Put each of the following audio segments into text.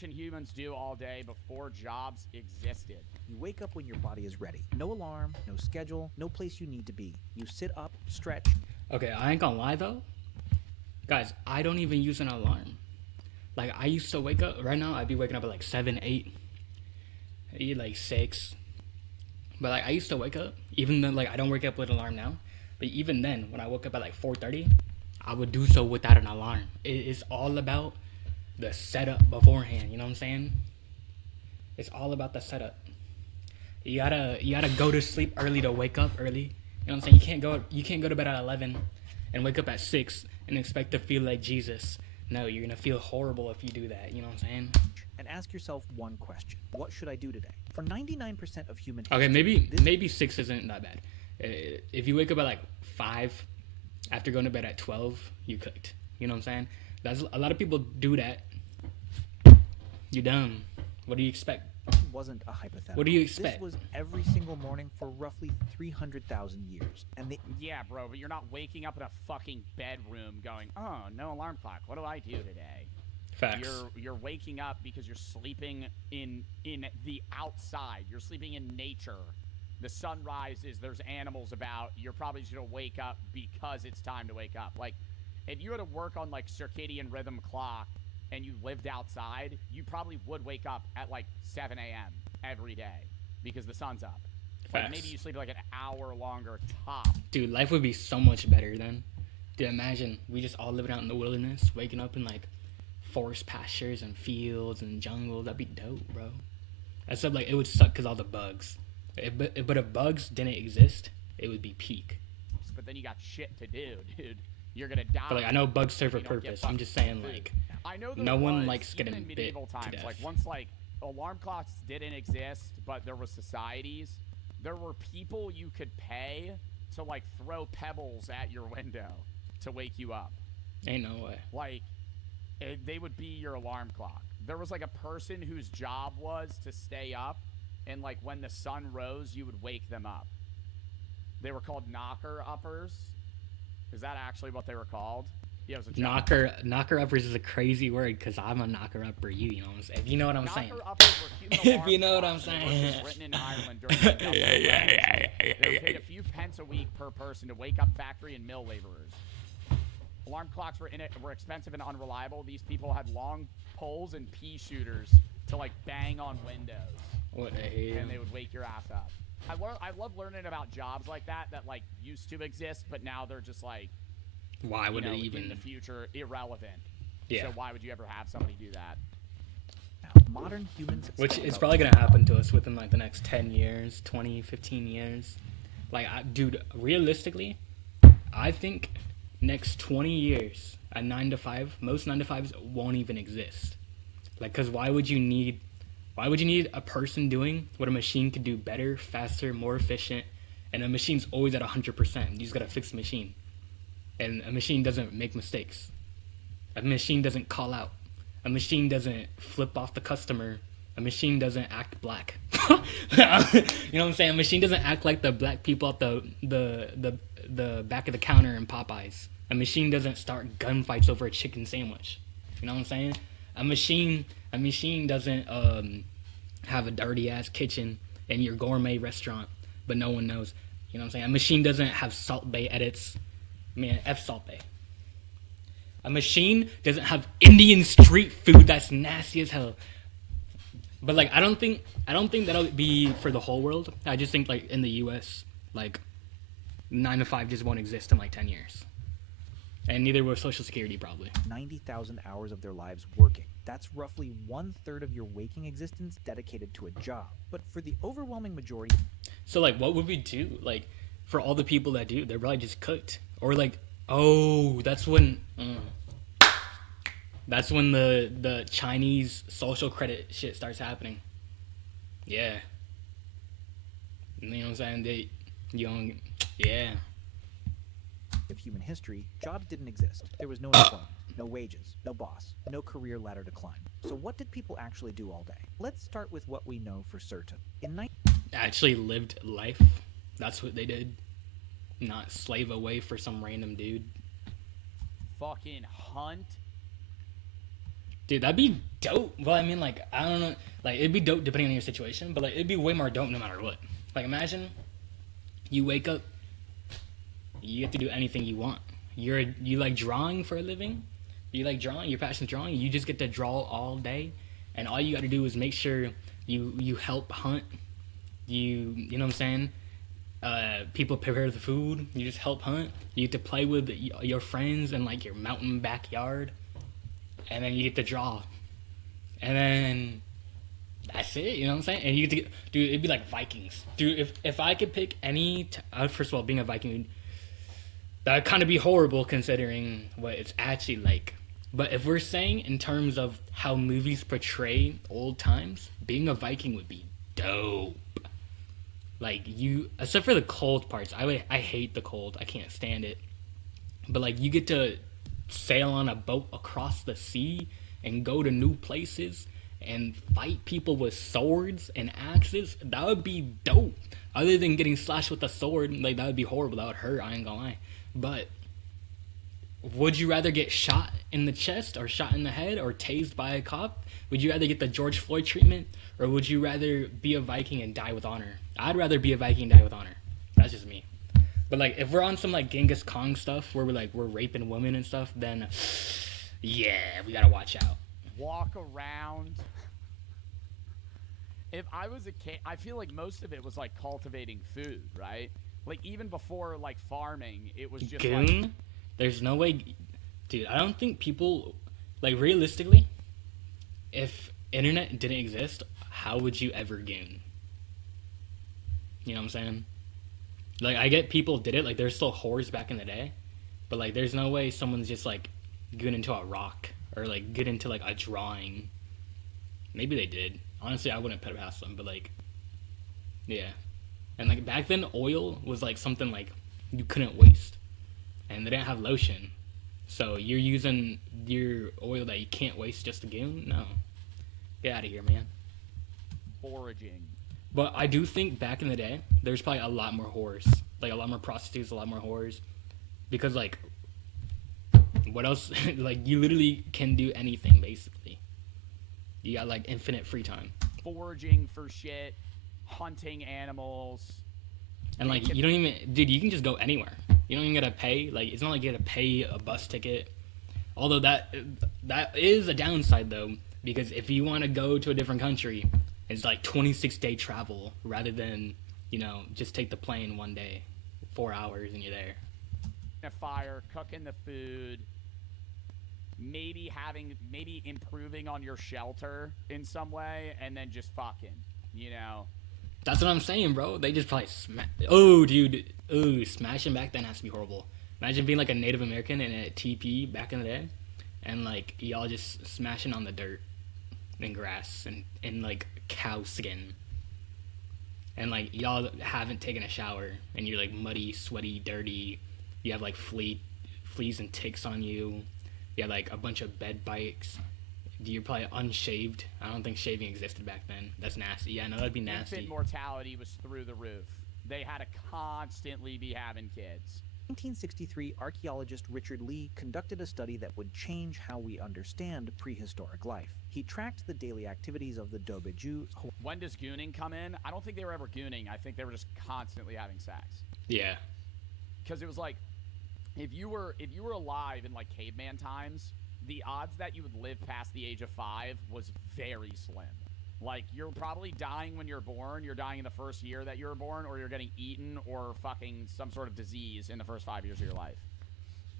ancient humans do all day before jobs existed? You wake up when your body is ready. No alarm, no schedule, no place you need to be. You sit up, stretch. Okay, I ain't gonna lie though. Guys, I don't even use an alarm. Like, I used to wake up, right now I'd be waking up at like 7, 8, like 6. But like, I used to wake up, even though like I don't wake up with an alarm now. But even then, when I woke up at like 4:30, I would do so without an alarm. It's all about the setup beforehand, you know what I'm saying? It's all about the setup. You gotta go to sleep early to wake up early. You know what I'm saying? You can't go to bed at 11 and wake up at 6 and expect to feel like Jesus. No, you're gonna feel horrible if you do that, you know what I'm saying? And ask yourself one question. What should I do today? For 99% of human Okay, history, maybe 6 isn't that bad. If you wake up at like 5 after going to bed at 12, you cooked. You know what I'm saying? That's a lot of people do that. You're dumb. What do you expect? wasn't a hypothetical. What do you expect? This was every single morning for roughly 300,000 years. And Yeah, bro, but you're not waking up in a fucking bedroom going, oh, no alarm clock. What do I do today? Facts. You're waking up because you're sleeping in the outside. You're sleeping in nature. The sun rises. There's animals about. You're probably just gonna wake up because it's time to wake up. Like, if you were to work on like circadian rhythm clock and you lived outside, you probably would wake up at like 7 a.m. every day because the sun's up. Like, maybe you sleep like an hour longer top. Dude, life would be so much better then. Dude, imagine we just all living out in the wilderness, waking up in like forest pastures and fields and jungle. That'd be dope, bro. Except like it would suck because all the bugs. But if bugs didn't exist, it would be peak. But then you got shit to do, dude. You're gonna die. But like, I know bugs serve a purpose. I'm just saying, like, I know no one likes getting in bit medieval to times. death. Like, once like alarm clocks didn't exist, but there were societies. There were people you could pay to like throw pebbles at your window to wake you up. Ain't no way. Like, they would be your alarm clock. There was like a person whose job was to stay up, and like when the sun rose, you would wake them up. They were called knocker uppers. Is that actually what they were called? Yeah, it was a job. Knocker uppers is a crazy word because I'm a knocker upper. You know what I'm saying? If you know what I'm saying. Knocker uppers were human If you know what I'm alarm clocks. saying. It was written in Ireland during the Industrial Revolution. They were paid a few pence a week per person to wake up factory and mill laborers. Alarm clocks were expensive and unreliable. These people had long poles and pea shooters to like bang on windows. What the hell? And they would wake your ass up. I love learning about jobs like that like used to exist, but now they're just like, why would it even in the future irrelevant? Yeah. So why would you ever have somebody do that? modern humans... Which is probably going to happen to us within like the next 10 years, 20, 15 years. Like, dude, realistically, I think next 20 years, a 9 to 5, most 9 to 5s won't even exist. Like, because why would you need a person doing what a machine could do better, faster, more efficient, and a machine's always at 100%. You just got to fix the machine. And a machine doesn't make mistakes. A machine doesn't call out. A machine doesn't flip off the customer. A machine doesn't act black. You know what I'm saying? A machine doesn't act like the black people at the back of the counter in Popeyes. A machine doesn't start gunfights over a chicken sandwich. You know what I'm saying? A machine doesn't have a dirty ass kitchen in your gourmet restaurant, but no one knows. You know what I'm saying? A machine doesn't have Salt Bay edits. Man, F Salt Bay. A machine doesn't have Indian street food that's nasty as hell. But like, I don't think that'll be for the whole world. I just think like in the U.S., like 9 to 5 just won't exist in like 10 years. And neither will Social Security, probably. 90,000 hours of their lives working. That's roughly 1/3 of your waking existence dedicated to a job. But for the overwhelming majority... So, like, what would we do? Like, for all the people that do, they're probably just cooked. Or, like, oh, that's when... That's when the Chinese social credit shit starts happening. Yeah. You know what I'm saying? Yeah. Of human history, jobs didn't exist. There was no employment, no wages, no boss, no career ladder to climb. So what did people actually do all day? Let's start with what we know for certain. Actually lived life. That's what they did. Not slave away for some random dude. Fucking hunt. Dude, that'd be dope. Well, I mean, like, I don't know. Like, it'd be dope depending on your situation, but, like, it'd be way more dope no matter what. Like, imagine you wake up, you get to do anything you want. You like drawing for a living? You like drawing? Your passion's drawing? You just get to draw all day, and all you got to do is make sure you help hunt. You know what I'm saying? People prepare the food. You just help hunt. You get to play with your friends in, like, your mountain backyard. And then you get to draw. And then that's it, you know what I'm saying? And you get to dude, it'd be like Vikings. Dude, if I could pick any first of all, being a Viking, that would kind of be horrible considering what it's actually like. But if we're saying in terms of how movies portray old times, being a Viking would be dope. Like, except for the cold parts. I hate the cold. I can't stand it. But, like, you get to sail on a boat across the sea and go to new places and fight people with swords and axes. That would be dope. Other than getting slashed with a sword, like, that would be horrible. That would hurt, I ain't gonna lie. But would you rather get shot in the chest or shot in the head or tased by a cop? Would you rather get the George Floyd treatment, or would you rather be a Viking and die with honor? I'd rather be a Viking and die with honor. That's just me. But, like, if we're on some, like, Genghis Khan stuff where we're raping women and stuff, then yeah, we gotta watch out. Walk around. If I was a kid, I feel like most of it was, like, cultivating food, right? Like, even before, like, farming, it was just Goon? like... There's no way... Dude, I don't think people... Like, realistically, if internet didn't exist, how would you ever goon? You know what I'm saying? Like, I get people did it. Like, there's still whores back in the day. But, like, there's no way someone's just, like, good into a rock. Or, like, good into, like, a drawing. Maybe they did. Honestly, I wouldn't put it past them. But, like, yeah. And, like, back then, oil was, like, something, like, you couldn't waste. And they didn't have lotion. So, you're using your oil that you can't waste just to goon? No. Get out of here, man. Foraging. But I do think back in the day, there's probably a lot more whores. Like, a lot more prostitutes, a lot more whores. Because, like, what else? Like, you literally can do anything, basically. You got, like, infinite free time. Foraging for shit. Hunting animals. And, like, you don't even... Dude, you can just go anywhere. You don't even gotta pay. Like, it's not like you gotta pay a bus ticket. Although that is a downside, though. Because if you want to go to a different country... It's like 26-day travel rather than, you know, just take the plane one day, 4 hours, and you're there. A fire, cooking the food, maybe improving on your shelter in some way, and then just fucking, you know. That's what I'm saying, bro. They just probably Oh, dude. Ooh, smashing back then has to be horrible. Imagine being like a Native American in a teepee back in the day, and like y'all just smashing on the dirt and grass and like cow skin, and like y'all haven't taken a shower and you're like muddy, sweaty, dirty. You have like fleas and ticks on you. You have like a bunch of bed bites. You're probably unshaved. I don't think shaving existed back then. That's nasty. Yeah, no, that'd be nasty. Infant mortality was through the roof. They had to constantly be having kids. 1963, archaeologist Richard Lee conducted a study that would change how we understand prehistoric life. He tracked the daily activities of the Dobeju. When does gooning come in? I don't think they were ever gooning. I think they were just constantly having sex. Yeah. Because it was like, if you were alive in like caveman times, the odds that you would live past the age of 5 was very slim. Like, you're probably dying when you're born, you're dying in the first year that you were born, or you're getting eaten or fucking some sort of disease in the first 5 years of your life.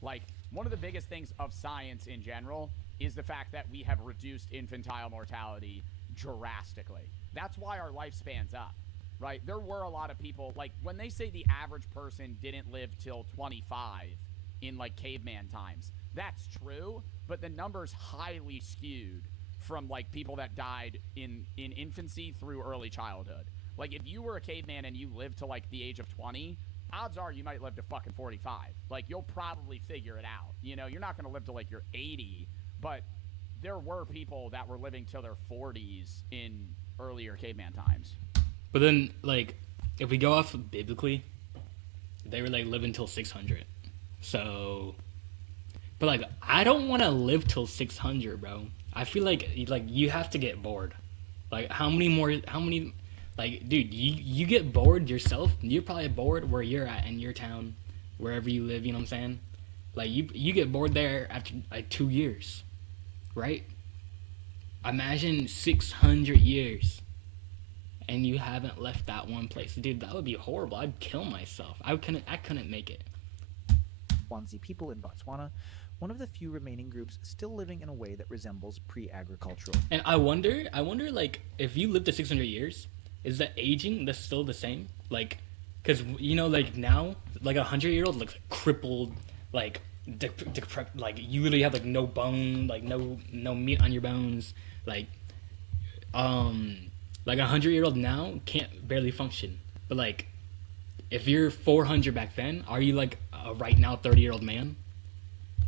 Like, one of the biggest things of science in general is the fact that we have reduced infantile mortality drastically. That's why our lifespan's up, right? There were a lot of people, like, when they say the average person didn't live till 25 in, like, caveman times, that's true, but the number's highly skewed from like people that died in infancy through early childhood. Like, if you were a caveman and you lived to like the age of 20, odds are you might live to fucking 45. Like, you'll probably figure it out. You know, you're not going to live to like you're 80, but there were people that were living till their 40s in earlier caveman times. But then, like, if we go off biblically, they were like living till 600. So, but like, I don't want to live till 600, bro. I feel like you have to get bored. Like how many like dude, you get bored yourself. You're probably bored where you're at in your town, wherever you live, you know what I'm saying? Like you get bored there after like 2 years. Right? Imagine 600 years and you haven't left that one place. Dude, that would be horrible. I'd kill myself. I couldn't make it. Swansea people in Botswana, one of the few remaining groups still living in a way that resembles pre-agricultural. And I wonder like if you lived to 600 years, is the aging that's still the same? Like, because you know, like now, like 100-year-old looks crippled, like like you literally have like no bone, like no meat on your bones, like 100-year-old now can't barely function. But like, if you're 400 back then, are you like a right now 30-year-old man?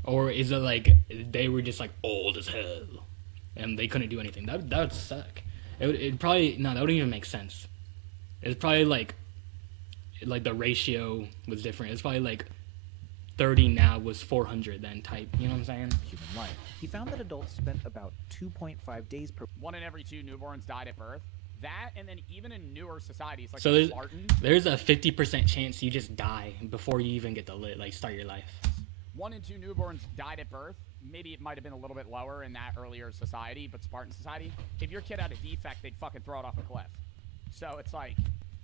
Or is it like they were just like old as hell and they couldn't do anything? That would suck. It probably that wouldn't even make sense. It's probably like the ratio was different. It's probably like 30 now was 400 then type. You know what I'm saying? Human life. He found that adults spent about 2.5 days per 1 in every 2 newborns died at birth. That, and then even in newer societies like So Spartan, there's a 50% chance you just die before you even get to start your life. 1 in 2 newborns died at birth. Maybe it might have been a little bit lower in that earlier society, but Spartan society, if your kid had a defect, they'd fucking throw it off a cliff. So it's like,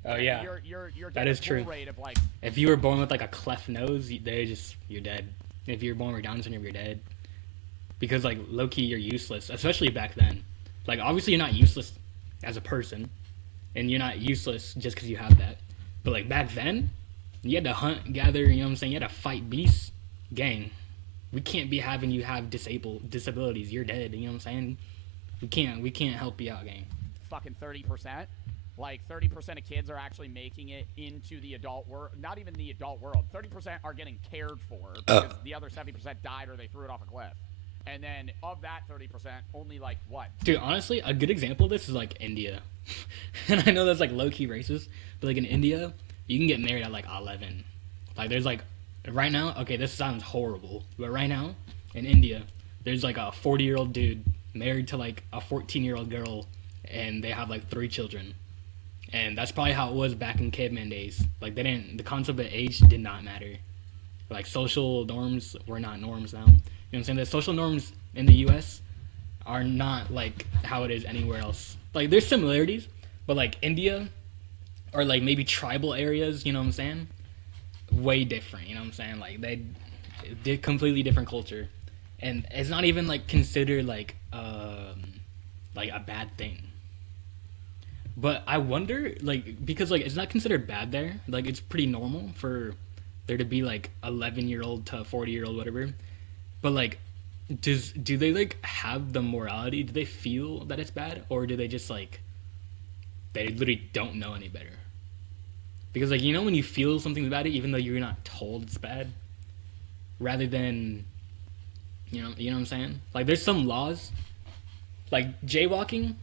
Oh yeah, you're that getting is a true. full rate of like, If you were born with like a cleft nose, you're dead. If you're born with Down syndrome, you're dead. Because like low key, you're useless, especially back then. Like obviously, you're not useless as a person, and you're not useless just because you have that. But like back then, you had to hunt, gather. You know what I'm saying? You had to fight beasts. Gang, we can't be having you have disabilities. You're dead. You know what I'm saying? We can't help you out, gang. fucking 30%. Like 30% of kids are actually making it into the adult world. Not even the adult world. 30% are getting cared for because the other 70% died or they threw it off a cliff. And then of that 30%, only like what? Dude, honestly, a good example of this is like India. And I know that's like low key racist, but like in India, you can get married at like 11. Like there's like right now, okay, this sounds horrible, but right now in India, there's like a 40-year-old dude married to like a 14-year-old girl, and they have like 3 children. And that's probably how it was back in caveman days. Like the concept of age did not matter. Like social norms were not norms now. You know what I'm saying? The social norms in the US are not like how it is anywhere else. Like there's similarities, but like India or like maybe tribal areas, you know what I'm saying? Way different, you know what I'm saying? Like they did completely different culture. And it's not even like considered like a bad thing. But I wonder, like, because like it's not considered bad there. Like it's pretty normal for there to be like 11-year-old to 40-year-old, whatever. But like, do they like have the morality? Do they feel that it's bad, or do they just like they literally don't know any better? Because like when you feel something about it, even though you're not told it's bad, rather than you know what I'm saying? Like there's some laws, like jaywalking.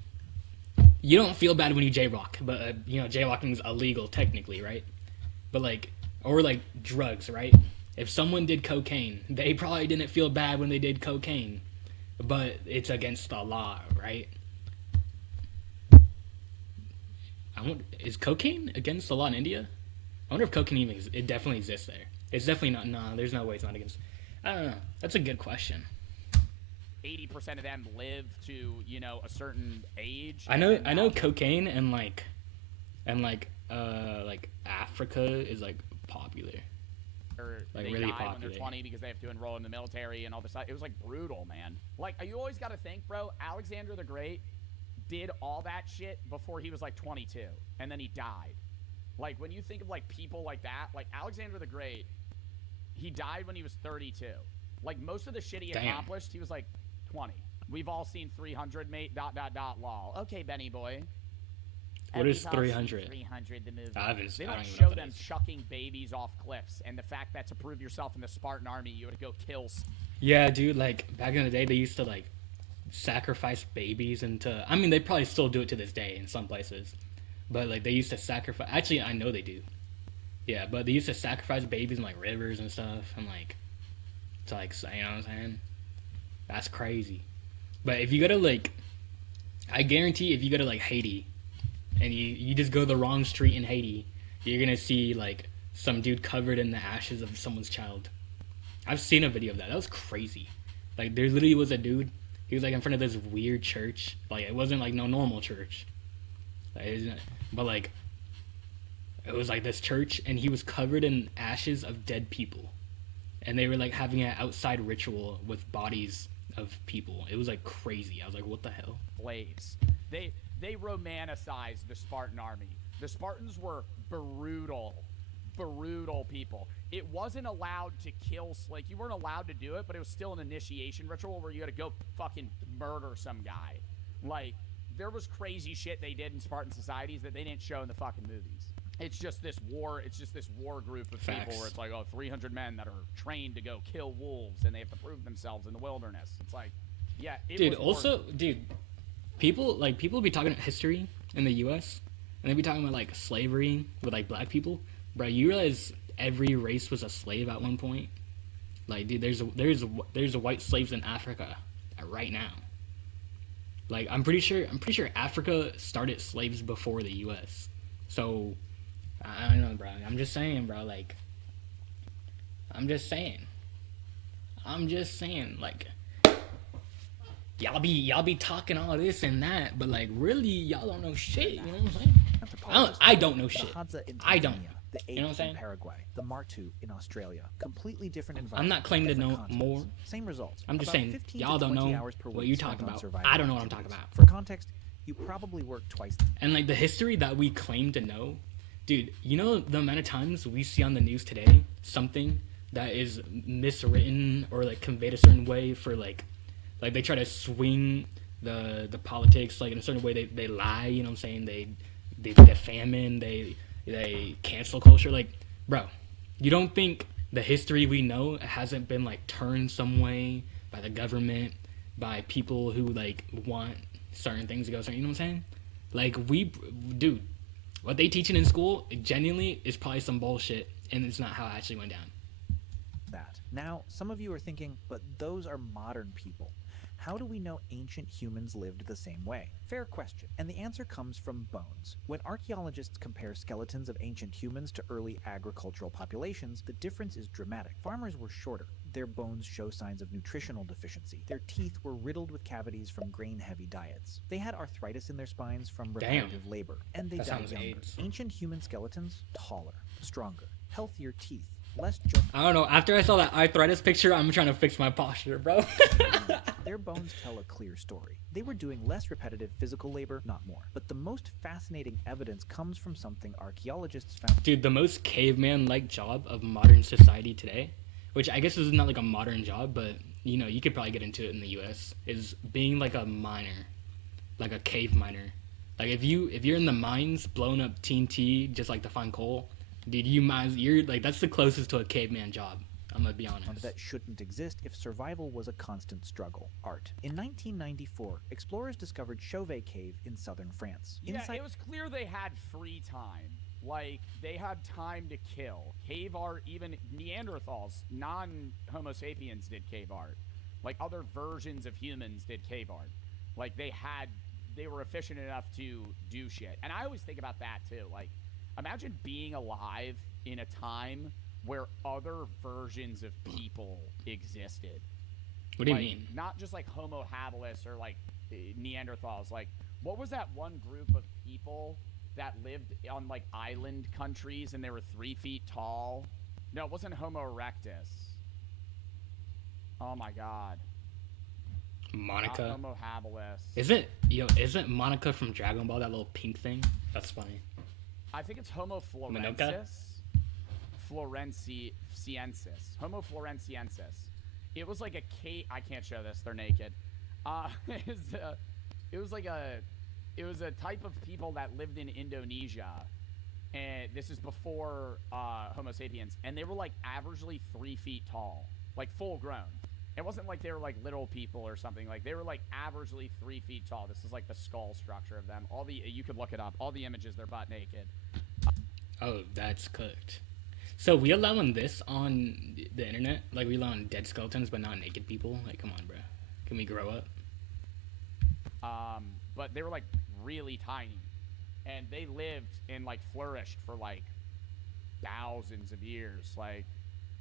You don't feel bad when you jaywalk, but jaywalking is illegal technically, right? But like, or like drugs, right? If someone did cocaine, they probably didn't feel bad when they did cocaine, but it's against the law, right? Is cocaine against the law in India? I wonder if cocaine even it definitely exists there. It's definitely not. No, there's no way it's not against. I don't know. That's a good question. 80% of them live to a certain age. I know cocaine and Africa is like popular. Or like they really die popular when they're 20 because they have to enroll in the military and all this stuff. It was like brutal, man. Like you always got to think, bro. Alexander the Great did all that shit before he was like 22, and then he died. Like when you think of like people like that, like Alexander the Great, he died when he was 32. Like most of the shit he accomplished, he was like 20. We've all seen 300, mate. ... Lol. Okay, Benny boy. What is 300? 300, the movie. They don't show them chucking babies off cliffs, and the fact that to prove yourself in the Spartan army, you had to go kill. Yeah, dude. Like back in the day, they used to like sacrifice babies into. I mean, they probably still do it to this day in some places, but like they used to sacrifice. Actually, I know they do. Yeah, but they used to sacrifice babies in like rivers and stuff, and like to like what I'm saying. That's crazy. But if you go to like, I guarantee if you go to like Haiti, and you just go the wrong street in Haiti, you're gonna see like some dude covered in the ashes of someone's child. I've seen a video of that. That was crazy. Like there literally was a dude. He was like in front of this weird church. Like it wasn't like no normal church. But like it was like this church, and he was covered in ashes of dead people, and they were like having an outside ritual with bodies of people. It was like crazy. I was like, what the hell? Slaves. They romanticized the Spartan army. The Spartans were brutal people. It wasn't allowed to kill, like you weren't allowed to do it, but it was still an initiation ritual where you had to go fucking murder some guy. Like there was crazy shit they did in Spartan societies that they didn't show in the fucking movies. It's just this war group of Facts. people where it's like, 300 men that are trained to go kill wolves, and they have to prove themselves in the wilderness. It's like, yeah, it was people be talking about history in the U.S. and they be talking about like slavery with like black people. Bro, you realize every race was a slave at one point? Like, dude, there's white slaves in Africa right now. Like, I'm pretty sure Africa started slaves before the U.S. So, I don't know, bro. I'm just saying, bro. Like, I'm just saying, like, y'all be talking all this and that, but like, really, y'all don't know shit. You know what I'm saying? I don't know shit. I don't. The You know what I'm ape saying? in Paraguay, the martu in Australia, completely different environment. I'm not claiming to different know continents, more. Same results. I'm just About saying, 15 y'all to don't 20 know hours per what week you're spent talking on about. survival I don't know what I'm activities. talking about. For context, you probably work twice. And like the history that we claim to know, dude, you know the amount of times we see on the news today something that is miswritten or like conveyed a certain way for like they try to swing the politics like in a certain way. They lie, you know what I'm saying? They defame, they cancel culture. Like, bro, you don't think the history we know hasn't been like turned some way by the government, by people who like want certain things to go certain, you know what I'm saying? Like, dude, what they teaching in school genuinely is probably some bullshit, and it's not how it actually went down. That. Now, some of you are thinking, but those are modern people. How do we know ancient humans lived the same way? Fair question, and the answer comes from bones. When archaeologists compare skeletons of ancient humans to early agricultural populations, the difference is dramatic. Farmers were shorter. Their bones show signs of nutritional deficiency. Their teeth were riddled with cavities from grain-heavy diets. They had arthritis in their spines from repetitive labor, and they That died sounds younger. AIDS. Ancient human skeletons, taller, stronger, healthier teeth, less joint. I don't know. After I saw that arthritis picture, I'm trying to fix my posture, bro. Their bones tell a clear story. They were doing less repetitive physical labor, not more. But the most fascinating evidence comes from something archaeologists found. Dude, the most caveman-like job of modern society today, which I guess is not like a modern job, but you know, you could probably get into it in the U.S., is being like a miner, like a cave miner. Like if you're in the mines blowing up TNT just like to find coal, dude, you're like, that's the closest to a caveman job. I'm gonna be honest. That shouldn't exist if survival was a constant struggle. Art. In 1994, explorers discovered Chauvet Cave in southern France. Yeah, Inside it was clear they had free time. Like, they had time to kill. Cave art, even Neanderthals, non-Homo sapiens did cave art. Like, other versions of humans did cave art. Like, they were efficient enough to do shit. And I always think about that, too. Like, imagine being alive in a time where other versions of people existed. What do you Like, mean? Not just like Homo habilis or like Neanderthals. Like, what was that one group of people that lived on like island countries and they were 3 feet tall? No, it wasn't Homo erectus. Oh my god. Monica. Not Homo habilis. Isn't Monica from Dragon Ball that little pink thing? That's funny. I think it's Homo Minoka? florensis. Florensiensis. Homo florensiensis. It was like a cave. I can't show this. They're naked. It was a type of people that lived in Indonesia, and this is before Homo sapiens, and they were like averagely 3 feet tall, like full grown. It wasn't like they were like little people or something. Like they were like averagely 3 feet tall. This is like the skull structure of them. You could look it up. All the images, they're butt naked. Oh, that's cooked. So we allowing this on the internet? Like we allowing dead skeletons but not naked people? Like, come on, bro. Can we grow up? but they were like really tiny, and they lived and like flourished for like thousands of years. Like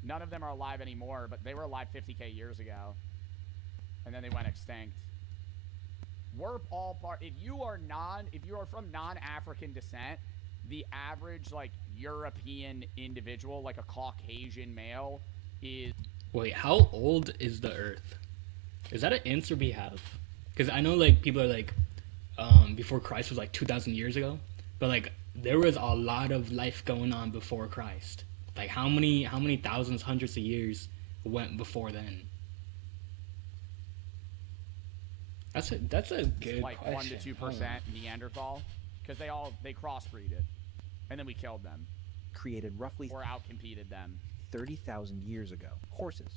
none of them are alive anymore, but they were alive 50k years ago, and then they went extinct. We're all part. If you are from non-African descent, the average like European individual, like a Caucasian male, is Wait, how old is the Earth? Is that an answer we have? Because I know like people are like, before Christ was like 2,000 years ago, but like there was a lot of life going on before Christ. Like how many thousands, hundreds of years went before then? That's a good like question. 1 to 2% Neanderthal, because they crossbreeded, and then we killed them Created roughly or outcompeted them. 30,000 years ago. Horses.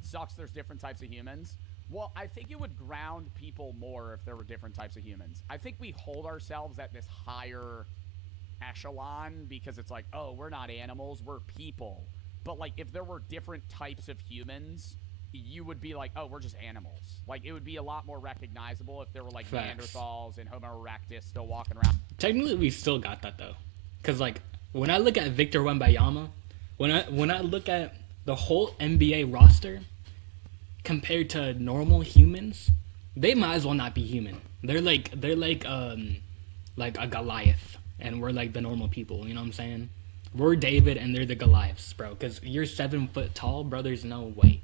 Sucks there's different types of humans. Well, I think it would ground people more if there were different types of humans. I think we hold ourselves at this higher echelon because it's like, oh, we're not animals, we're people. But like if there were different types of humans, you would be like, oh, we're just animals. Like it would be a lot more recognizable if there were like Facts. Neanderthals and Homo erectus still walking around. Technically, we still got that though, because like when I look at Victor Wembanyama, when I look at the whole NBA roster compared to normal humans, they might as well not be human. They're like a Goliath, and we're like the normal people. You know what I'm saying? We're David, and they're the Goliaths, bro. Because you're 7 foot tall, bro. There's no way.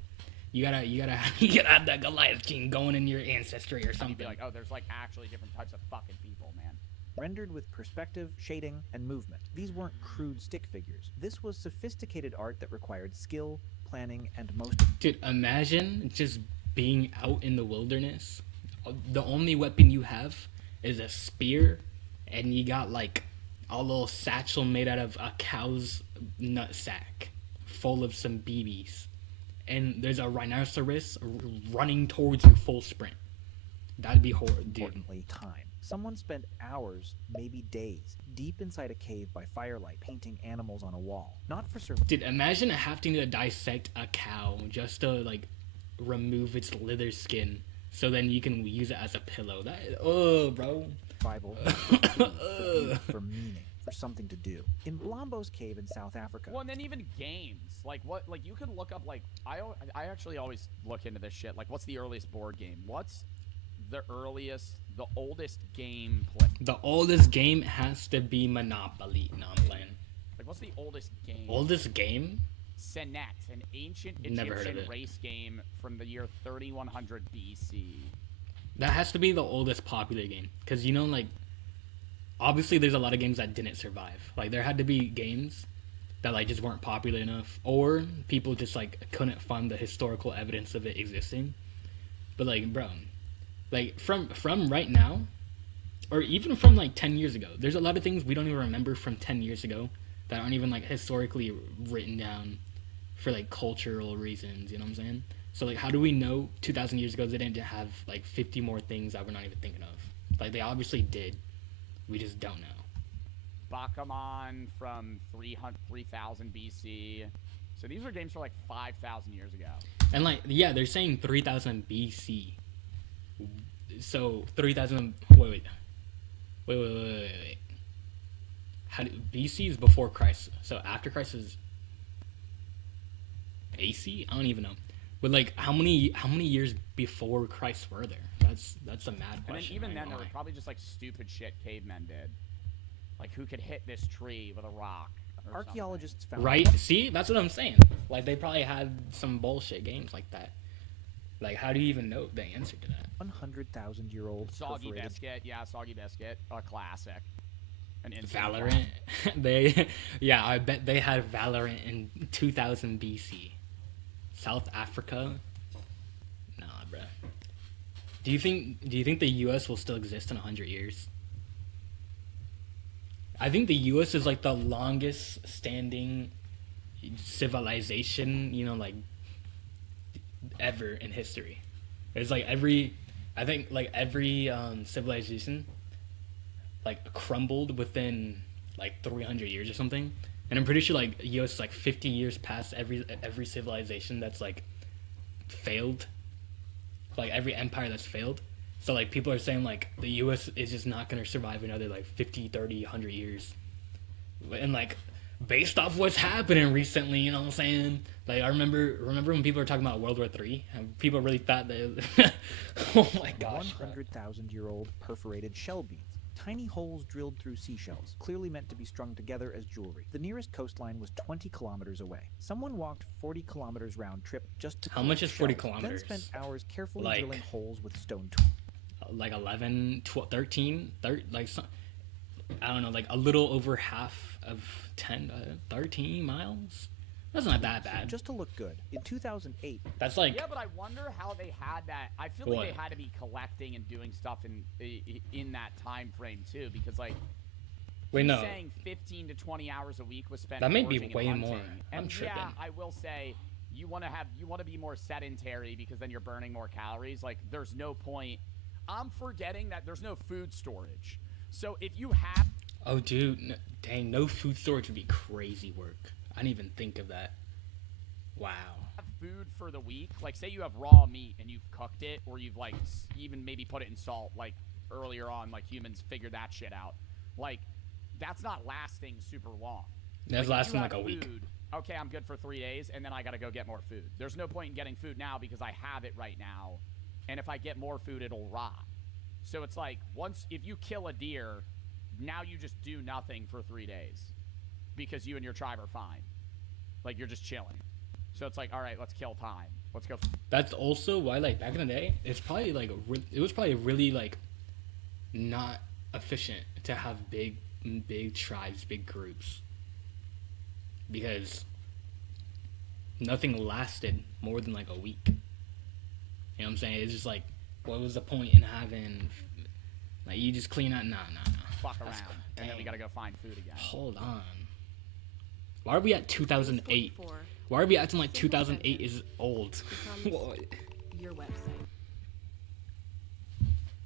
You gotta have that Goliath gene going in your ancestry or something. You'd be like, oh, there's like actually different types of fucking people, man. Rendered with perspective, shading, and movement. These weren't crude stick figures. This was sophisticated art that required skill, planning, and most... Dude, imagine just being out in the wilderness. The only weapon you have is a spear, and you got like a little satchel made out of a cow's nut sack full of some BBs. And there's a rhinoceros running towards you full sprint. That'd be horrible, dude. Importantly, time. Someone spent hours, maybe days, deep inside a cave by firelight, painting animals on a wall. Not for survival. Dude, imagine having to dissect a cow just to like remove its leather skin, so then you can use it as a pillow. Bro. Survival, for meaning, for something to do. In Blombo's cave in South Africa. Well, and then even games, like what, like you can look up, like I actually always look into this shit. Like, what's the earliest board game? What's the oldest game play? The oldest game has to be Monopoly. No, I'm playing. Like, what's the oldest game? Oldest game? Senet, an ancient Never heard of Egyptian it. race game from the year 3100 BC. That has to be the oldest popular game. Because, you know, like, obviously there's a lot of games that didn't survive. Like, there had to be games that, like, just weren't popular enough. Or people just, like, couldn't find the historical evidence of it existing. But, like, bro, like, from right now, or even from, like, 10 years ago, there's a lot of things we don't even remember from 10 years ago that aren't even, like, historically written down for, like, cultural reasons, you know what I'm saying? So, like, how do we know 2,000 years ago they didn't have, like, 50 more things that we're not even thinking of? Like, they obviously did. We just don't know. Bakuman from 3000 BC. So these are games for, like, 5,000 years ago. And, like, yeah, they're saying 3000 BC. So, 3000... Wait. BC is before Christ. So, after Christ is... AC? I don't even know. But like, how many years before Christ were there? That's a mad question. And then even then, there were probably just like stupid shit cavemen did, like who could hit this tree with a rock. Or Archaeologists found... Right? See, that's what I'm saying. Like, they probably had some bullshit games like that. Like, how do you even know the answer to that? 100,000-year-old Soggy perforated... Biscuit, yeah, Soggy Biscuit, a classic. An instant Valorant. Yeah, I bet they had Valorant in 2000 BC. South Africa? Nah, bruh. Do you think the US will still exist in 100 years? I think the US is like the longest standing civilization, you know, like ever in history. It's like every civilization like crumbled within like 300 years or something. And I'm pretty sure like US is like 50 years past every civilization that's like failed. Like every empire that's failed. So like people are saying like the U.S. is just not gonna survive another like 50, 30, 100 years, and like based off what's happening recently, you know what I'm saying? Like I remember when people were talking about World War III, and people really thought that. Oh my gosh! 100,000-year-old perforated shell beads. Tiny holes drilled through seashells, clearly meant to be strung together as jewelry. The nearest coastline was 20 kilometers away. Someone walked 40 kilometers round trip just to How much is 40 shells, kilometers? Then spent hours carefully Like- drilling holes with stone tools. Like 11, 12, 13, like some, I don't know, like a little over half of 10, 13 miles. That's not that bad. Just to look good. In 2008, That's like Yeah, but I wonder how they had that. I feel What? like they had to be collecting and doing stuff in that time frame too, because like wait he's no. saying 15 to 20 hours a week was spent. That may be foraging and way hunting. more. I'm And tripping. yeah, I will say you want to be more sedentary because then you're burning more calories. Like there's no point. I'm forgetting that there's no food storage. So if you have Oh dude, dang, no food storage would be crazy work. I didn't even think of that. Wow. food for the week, like say you have raw meat and you've cooked it, or you've like even maybe put it in salt, like earlier on, like humans figured that shit out. Like that's not lasting super long. That's if lasting you like have a week. food, okay, I'm good for 3 days, and then I gotta go get more food. There's no point in getting food now because I have it right now, and if I get more food, it'll rot. So it's like if you kill a deer, now you just do nothing for 3 days because you and your tribe are fine. Like you're just chilling. So it's like, all right, let's kill time. Let's go. That's also why, like, back in the day, it's probably like it was probably really like not efficient to have big tribes, big groups, because nothing lasted more than like a week. You know what I'm saying? It's just like, what was the point in having like you just clean out? Nah. Fuck around, That's and then we dang. gotta go find food again. Hold on. Why are we at 2008? Why are we acting like 2008 is old? What? Your website.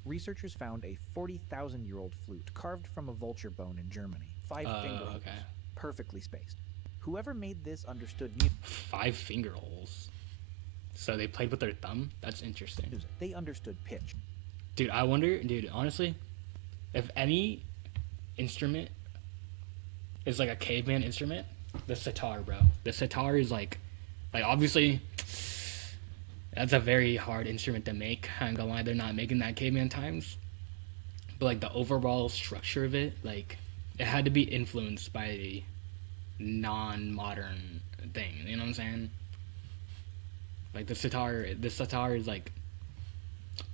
researchers found a 40,000-year-old flute carved from a vulture bone in Germany. 5 finger holes, okay. perfectly spaced. Whoever made this understood music. 5 finger holes. So they played with their thumb? That's interesting. They understood pitch. Dude, I wonder, honestly, if any instrument is like a caveman instrument, the sitar, bro. The sitar is like obviously, that's a very hard instrument to make. I ain't gonna lie, they're not making that caveman times. But like the overall structure of it, like it had to be influenced by a non-modern thing. You know what I'm saying? Like the sitar is like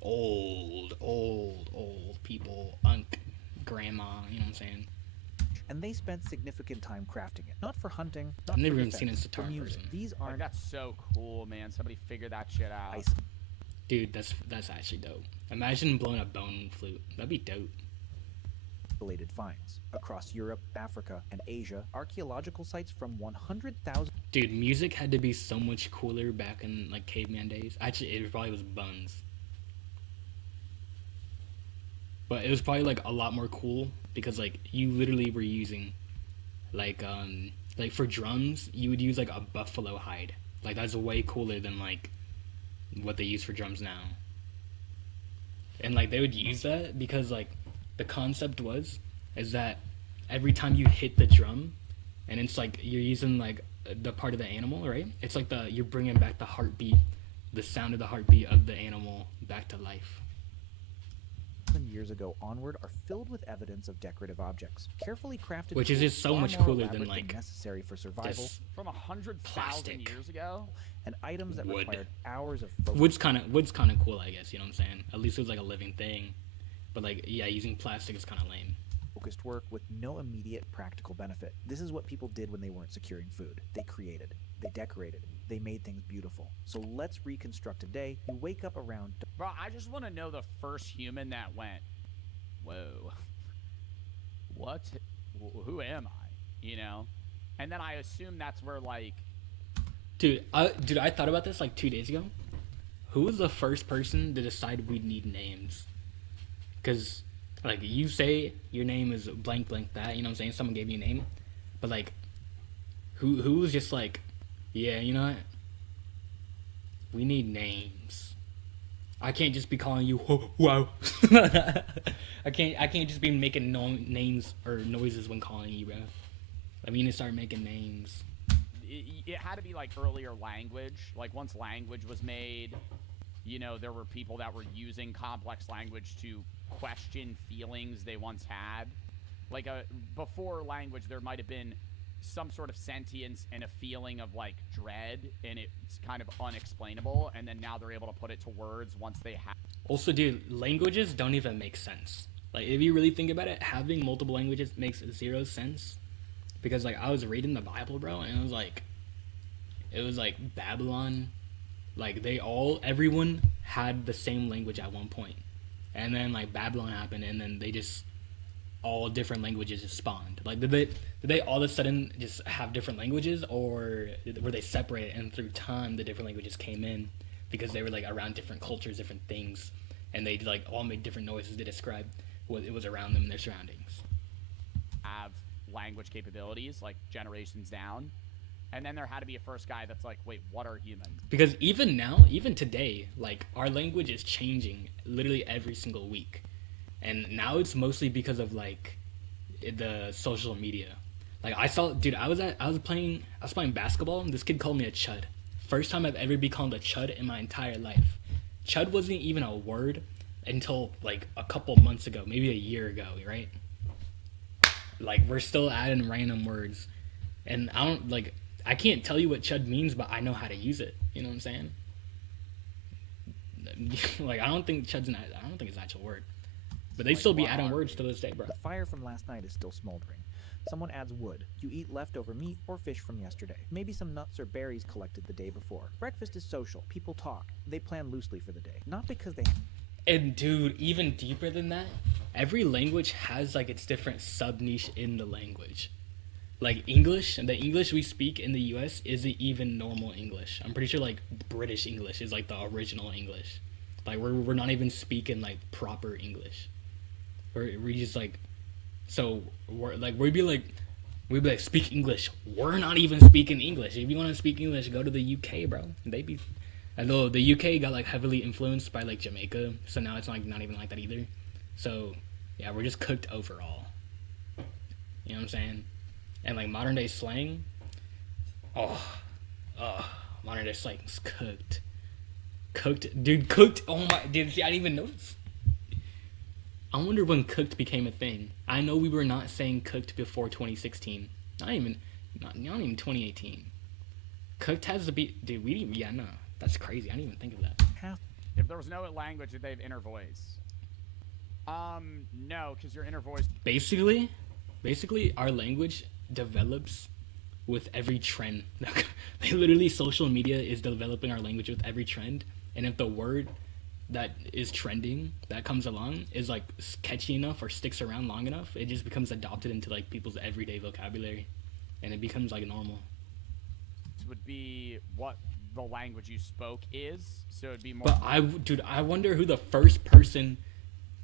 old people, grandma. You know what I'm saying? And they spent significant time crafting it. Not for hunting, not I've never for even seen a defense, sitar for in music. person. These Like, aren't that's so cool, man. Somebody figured that shit out. Dude, that's actually dope. Imagine blowing a bone flute. That'd be dope. isolated finds. Across Europe, Africa, and Asia, archaeological sites from 100,000 Dude, music had to be so much cooler back in like caveman days. Actually, it probably was buns. But it was probably like a lot more cool because like you literally were using like for drums, you would use like a buffalo hide. Like that's way cooler than like what they use for drums now. And like they would use that because like the concept is that every time you hit the drum and it's like you're using like the part of the animal, right? It's like you're bringing back the heartbeat, the sound of the heartbeat of the animal back to life. years ago onward are filled with evidence of decorative objects, carefully crafted, Which is tools just so far much more cooler than, elaborate like, necessary for survival, This From 100,000 Plastic. years ago? and items that wood. required hours of focus. wood's kind of cool, I guess. You know what I'm saying? At least it was like a living thing. But like, yeah, using plastic is kind of lame. Focused work with no immediate practical benefit. This is what people did when they weren't securing food. They created, they decorated, they made things beautiful. So let's reconstruct a day. You wake up around Bro, I just want to know the first human that went, whoa, what? Who am I? You know? And then I assume that's where, like, Dude, I thought about this like 2 days ago. Who was the first person to decide we need names? Because, like, you say your name is blank blank that, you know what I'm saying? Someone gave you a name. But, like, who was just like, yeah, you know what? We need names. I can't just be calling you wow. I can't just be making names or noises when calling you, bro. I mean, to start making names. It had to be like earlier language. Like once language was made, you know, there were people that were using complex language to question feelings they once had. Like before language, there might have been some sort of sentience and a feeling of like dread, and it's kind of unexplainable. And then now they're able to put it to words once they have. Also, dude, languages don't even make sense. Like, if you really think about it, having multiple languages makes zero sense. Because, like, I was reading the Bible, bro, and it was like Babylon. Like, everyone had the same language at one point. And then, like, Babylon happened, and then they just, all different languages just spawned. Like, did they all of a sudden just have different languages, or were they separated, and through time, the different languages came in? Because they were, like, around different cultures, different things, and they, like, all made different noises to describe what it was around them and their surroundings. Have language capabilities, like generations down. And then there had to be a first guy that's like, wait, what are humans? Because even now, even today, like, our language is changing literally every single week. And now it's mostly because of, like, the social media. Like, I was playing basketball, and this kid called me a chud. First time I've ever been called a chud in my entire life. Chud wasn't even a word until, like, a couple months ago, maybe a year ago, right? Like, we're still adding random words. And I can't tell you what chud means, but I know how to use it. You know what I'm saying? Like, I don't think it's an actual word. But they still be adding words to this day, bro. The fire from last night is still smoldering. Someone adds wood. You eat leftover meat or fish from yesterday. Maybe some nuts or berries collected the day before. Breakfast is social. People talk. They plan loosely for the day. Not because they... And dude, even deeper than that, every language has, like, its different sub-niche in the language. Like, English, the English we speak in the US isn't even normal English. I'm pretty sure, like, British English is, like, the original English. Like, we're not even speaking, like, proper English. We're just, like... So, we'd be like, speak English. We're not even speaking English. If you want to speak English, go to the UK, bro. Although the UK got, like, heavily influenced by, like, Jamaica, so now it's, like, not even like that either. So, yeah, we're just cooked overall. You know what I'm saying? And, like, modern day slang, modern day slang's cooked. Cooked, oh my, dude, see, I didn't even notice. I wonder when cooked became a thing. I know we were not saying cooked before 2016. Not even 2018. Cooked has to be, dude, no. That's crazy. I didn't even think of that. If there was no language, did they have inner voice? No, because your inner voice... Basically, our language develops with every trend. Literally, social media is developing our language with every trend. And if the word that is trending, that comes along, is, like, catchy enough or sticks around long enough, it just becomes adopted into, like, people's everyday vocabulary. And it becomes, like, normal. Would be what the language you spoke is, so it'd be more... But I wonder who the first person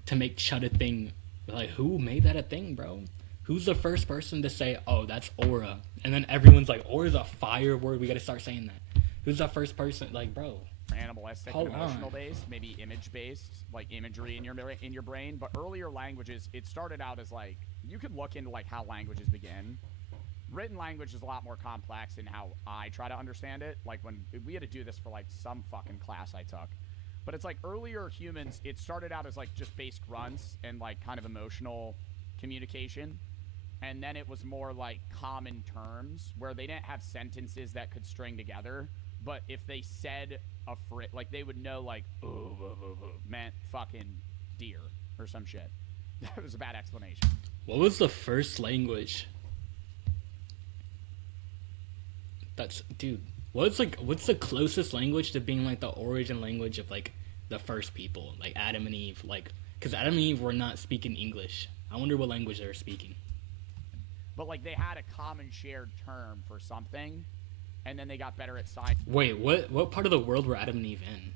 to make chud a thing, like, who made that a thing, bro? Who's the first person to say, oh, that's aura? And then everyone's like, aura's a fire word, we gotta start saying that. Who's the first person, like, bro? Animalistic and emotional based, maybe image based, like imagery in your brain. But earlier languages, it started out as, like, you could look into, like, how languages begin. Written language is a lot more complex in how I try to understand it. Like, when we had to do this for, like, some fucking class I took. But it's like earlier humans, it started out as, like, just base grunts and, like, kind of emotional communication. And then it was more like common terms where they didn't have sentences that could string together. But if they said a phrase, like, they would know, like, meant fucking deer or some shit. That was a bad explanation. What was the first language? Dude, what's the closest language to being, like, the origin language of, like, the first people, like Adam and Eve? Like, because Adam and Eve were not speaking English. I wonder what language they were speaking. But, like, they had a common shared term for something, and then they got better at science. Wait, what part of the world were Adam and Eve in?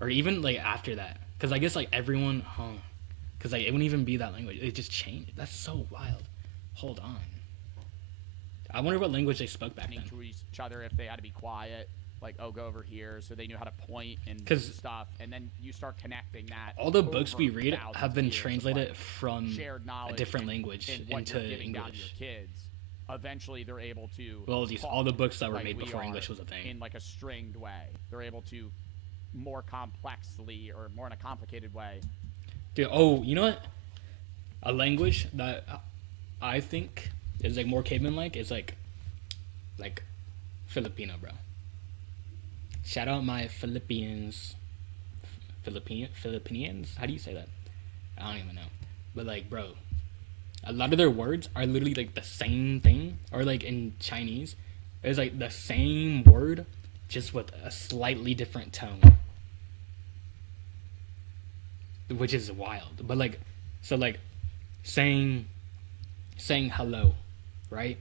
Or even, like, after that? Because I guess, like, everyone, because, like, it wouldn't even be that language. It just changed. That's so wild. Hold on. I wonder what language they spoke back then. To each other if they had to be quiet. like, oh, go over here, so they knew how to point and 'Cause stuff, and then you start connecting that. All the books we over read thousands have of been years of, translated like, from shared a knowledge different and- language and what into you're giving down to your English. kids. Eventually, they're able to. Well, at least talk all the books that were like made we before are English was a thing. in like a stringed way. They're able to more complexly or more in a complicated way. Dude, oh, you know what? A language that I think is like more caveman-like is like Filipino, bro. Shout out my Philippians. Philippines? How do you say that? I don't even know. But like, bro, a lot of their words are literally like the same thing, or like in Chinese, it's like the same word, just with a slightly different tone, which is wild. But like, so like, saying hello, right?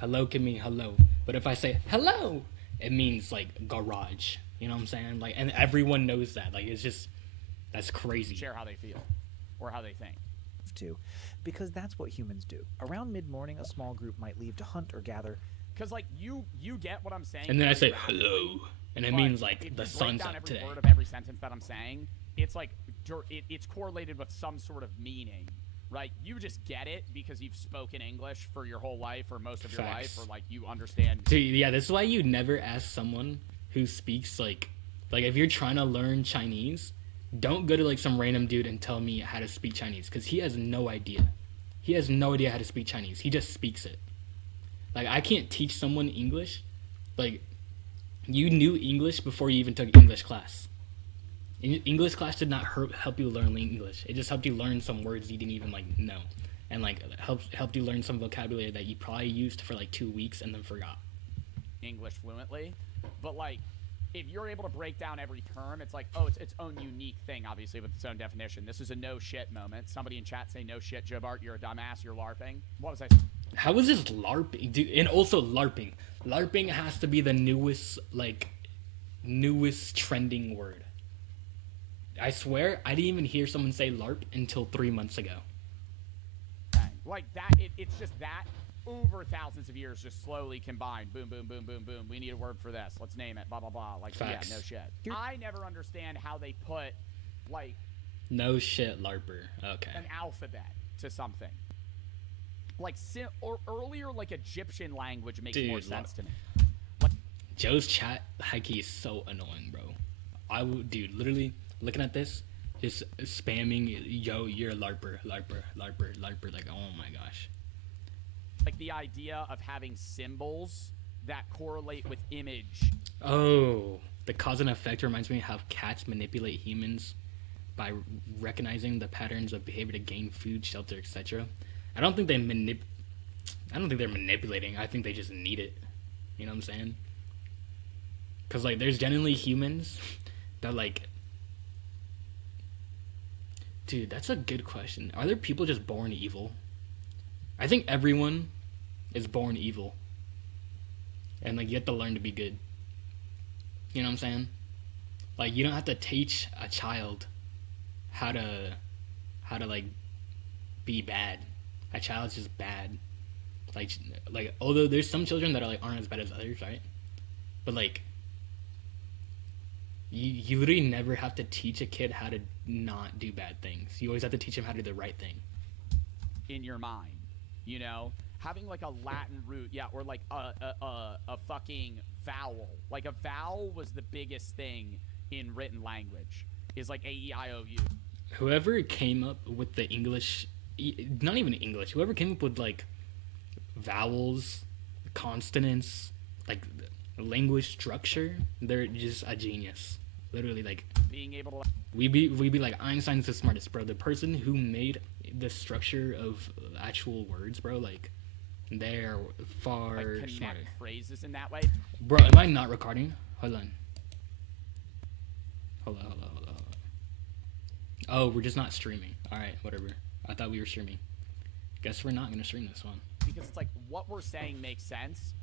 Hello can mean hello, but if I say hello, it means like garage. You know what I'm saying? Like, and everyone knows that. Like, it's just, that's crazy. Share how they feel or how they think. To, because that's what humans do. Around mid-morning, a small group might leave to hunt or gather. Because like you get what I'm saying. And then I say rapidly, hello, and it but means if like you the break sun's down up every today. word of every sentence that I'm saying, it's like it's correlated with some sort of meaning, right? You just get it because you've spoken English for your whole life or most of your Facts. life, or like you understand. Dude, yeah, this is why you never ask someone who speaks like if you're trying to learn Chinese, don't go to like some random dude and tell me how to speak Chinese, because he has no idea. He has no idea how to speak Chinese. He just speaks it. Like, I can't teach someone English. Like, you knew English before you even took English class. English class did not help you learn English. It just helped you learn some words you didn't even like know, and like helped you learn some vocabulary that you probably used for like 2 weeks and then forgot. English fluently, but like if you're able to break down every term, it's like, oh, it's its own unique thing, obviously, with its own definition. This is a no shit moment. Somebody in chat say no shit, Joe Bart, you're a dumbass, you're LARPing. What was I saying? How is this LARPing? Dude, and also LARPing. LARPing has to be the newest trending word. I swear, I didn't even hear someone say LARP until 3 months ago. Like that, it's just that over thousands of years just slowly combined. Boom, boom, boom, boom, boom. We need a word for this. Let's name it. Blah, blah, blah. Like, Facts. Yeah, no shit. I never understand how they put, like... No shit, LARPer. Okay. An alphabet to something. Like, or earlier, like, Egyptian language makes more sense to me. Like, Joe's chat hikey is so annoying, bro. I would, dude, literally, looking at this, just spamming, yo, you're a LARPer. Like, oh my gosh. Like the idea of having symbols that correlate with image. Oh, the cause and effect reminds me of how cats manipulate humans by recognizing the patterns of behavior to gain food, shelter, etc. I don't think they're manipulating. I think they just need it. You know what I'm saying? Because like, there's genuinely humans that like. Dude, that's a good question. Are there people just born evil? I think everyone is born evil. And like, you have to learn to be good. You know what I'm saying? Like, you don't have to teach a child how to like be bad. A child's just bad. Like although there's some children that are like aren't as bad as others, right? But like, you literally never have to teach a kid how to not do bad things. You always have to teach him how to do the right thing. In your mind, you know, having like a Latin root, yeah, or like a fucking vowel. Like a vowel was the biggest thing in written language. Is like A-E-I-O-U. Whoever came up with the English, not even English, whoever came up with like vowels, consonants, like language structure, they're just a genius. Literally, like, being able to, we'd be like, Einstein's the smartest, bro. The person who made the structure of actual words, bro, like, they're far like connect smarter. phrases in that way. Bro, am I not recording? Hold on. Oh, we're just not streaming. Alright, whatever. I thought we were streaming. Guess we're not gonna stream this one. Because it's like, what we're saying makes sense,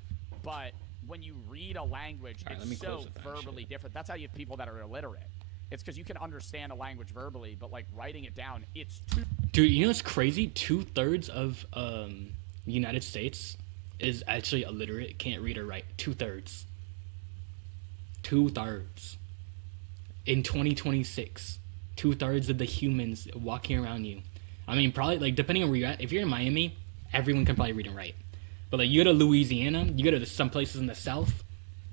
but when you read a language, All right, let me it's close so the verbally different. That's how you have people that are illiterate. It's because you can understand a language verbally, but like writing it down, it's too... Dude, you know what's crazy? 2/3 of United States is actually illiterate, can't read or write. 2/3. 2/3. In 2026, 2/3 of the humans walking around you. I mean, probably, like, depending on where you're at, if you're in Miami, everyone can probably read and write. But, like, you go to Louisiana, you go to some places in the South,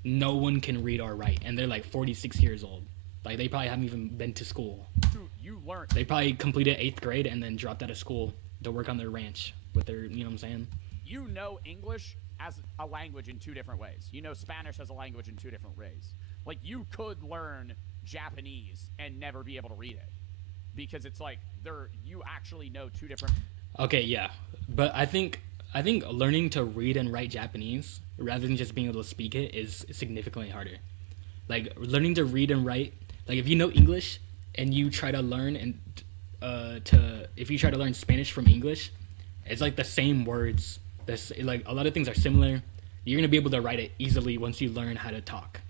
no one can read or write. And they're, like, 46 years old. Like, they probably haven't even been to school. Dude, you learned. They probably completed 8th grade and then dropped out of school to work on their ranch with their, you know what I'm saying? You know English as a language in 2 different ways. You know Spanish as a language in 2 different ways. Like, you could learn Japanese and never be able to read it. Because it's like, you actually know 2 different... Okay, yeah. But I think learning to read and write Japanese, rather than just being able to speak it, is significantly harder. Like, learning to read and write... Like, if you know English and you try to learn if you try to learn Spanish from English, it's like the same words. Like, a lot of things are similar. You're gonna be able to write it easily once you learn how to talk.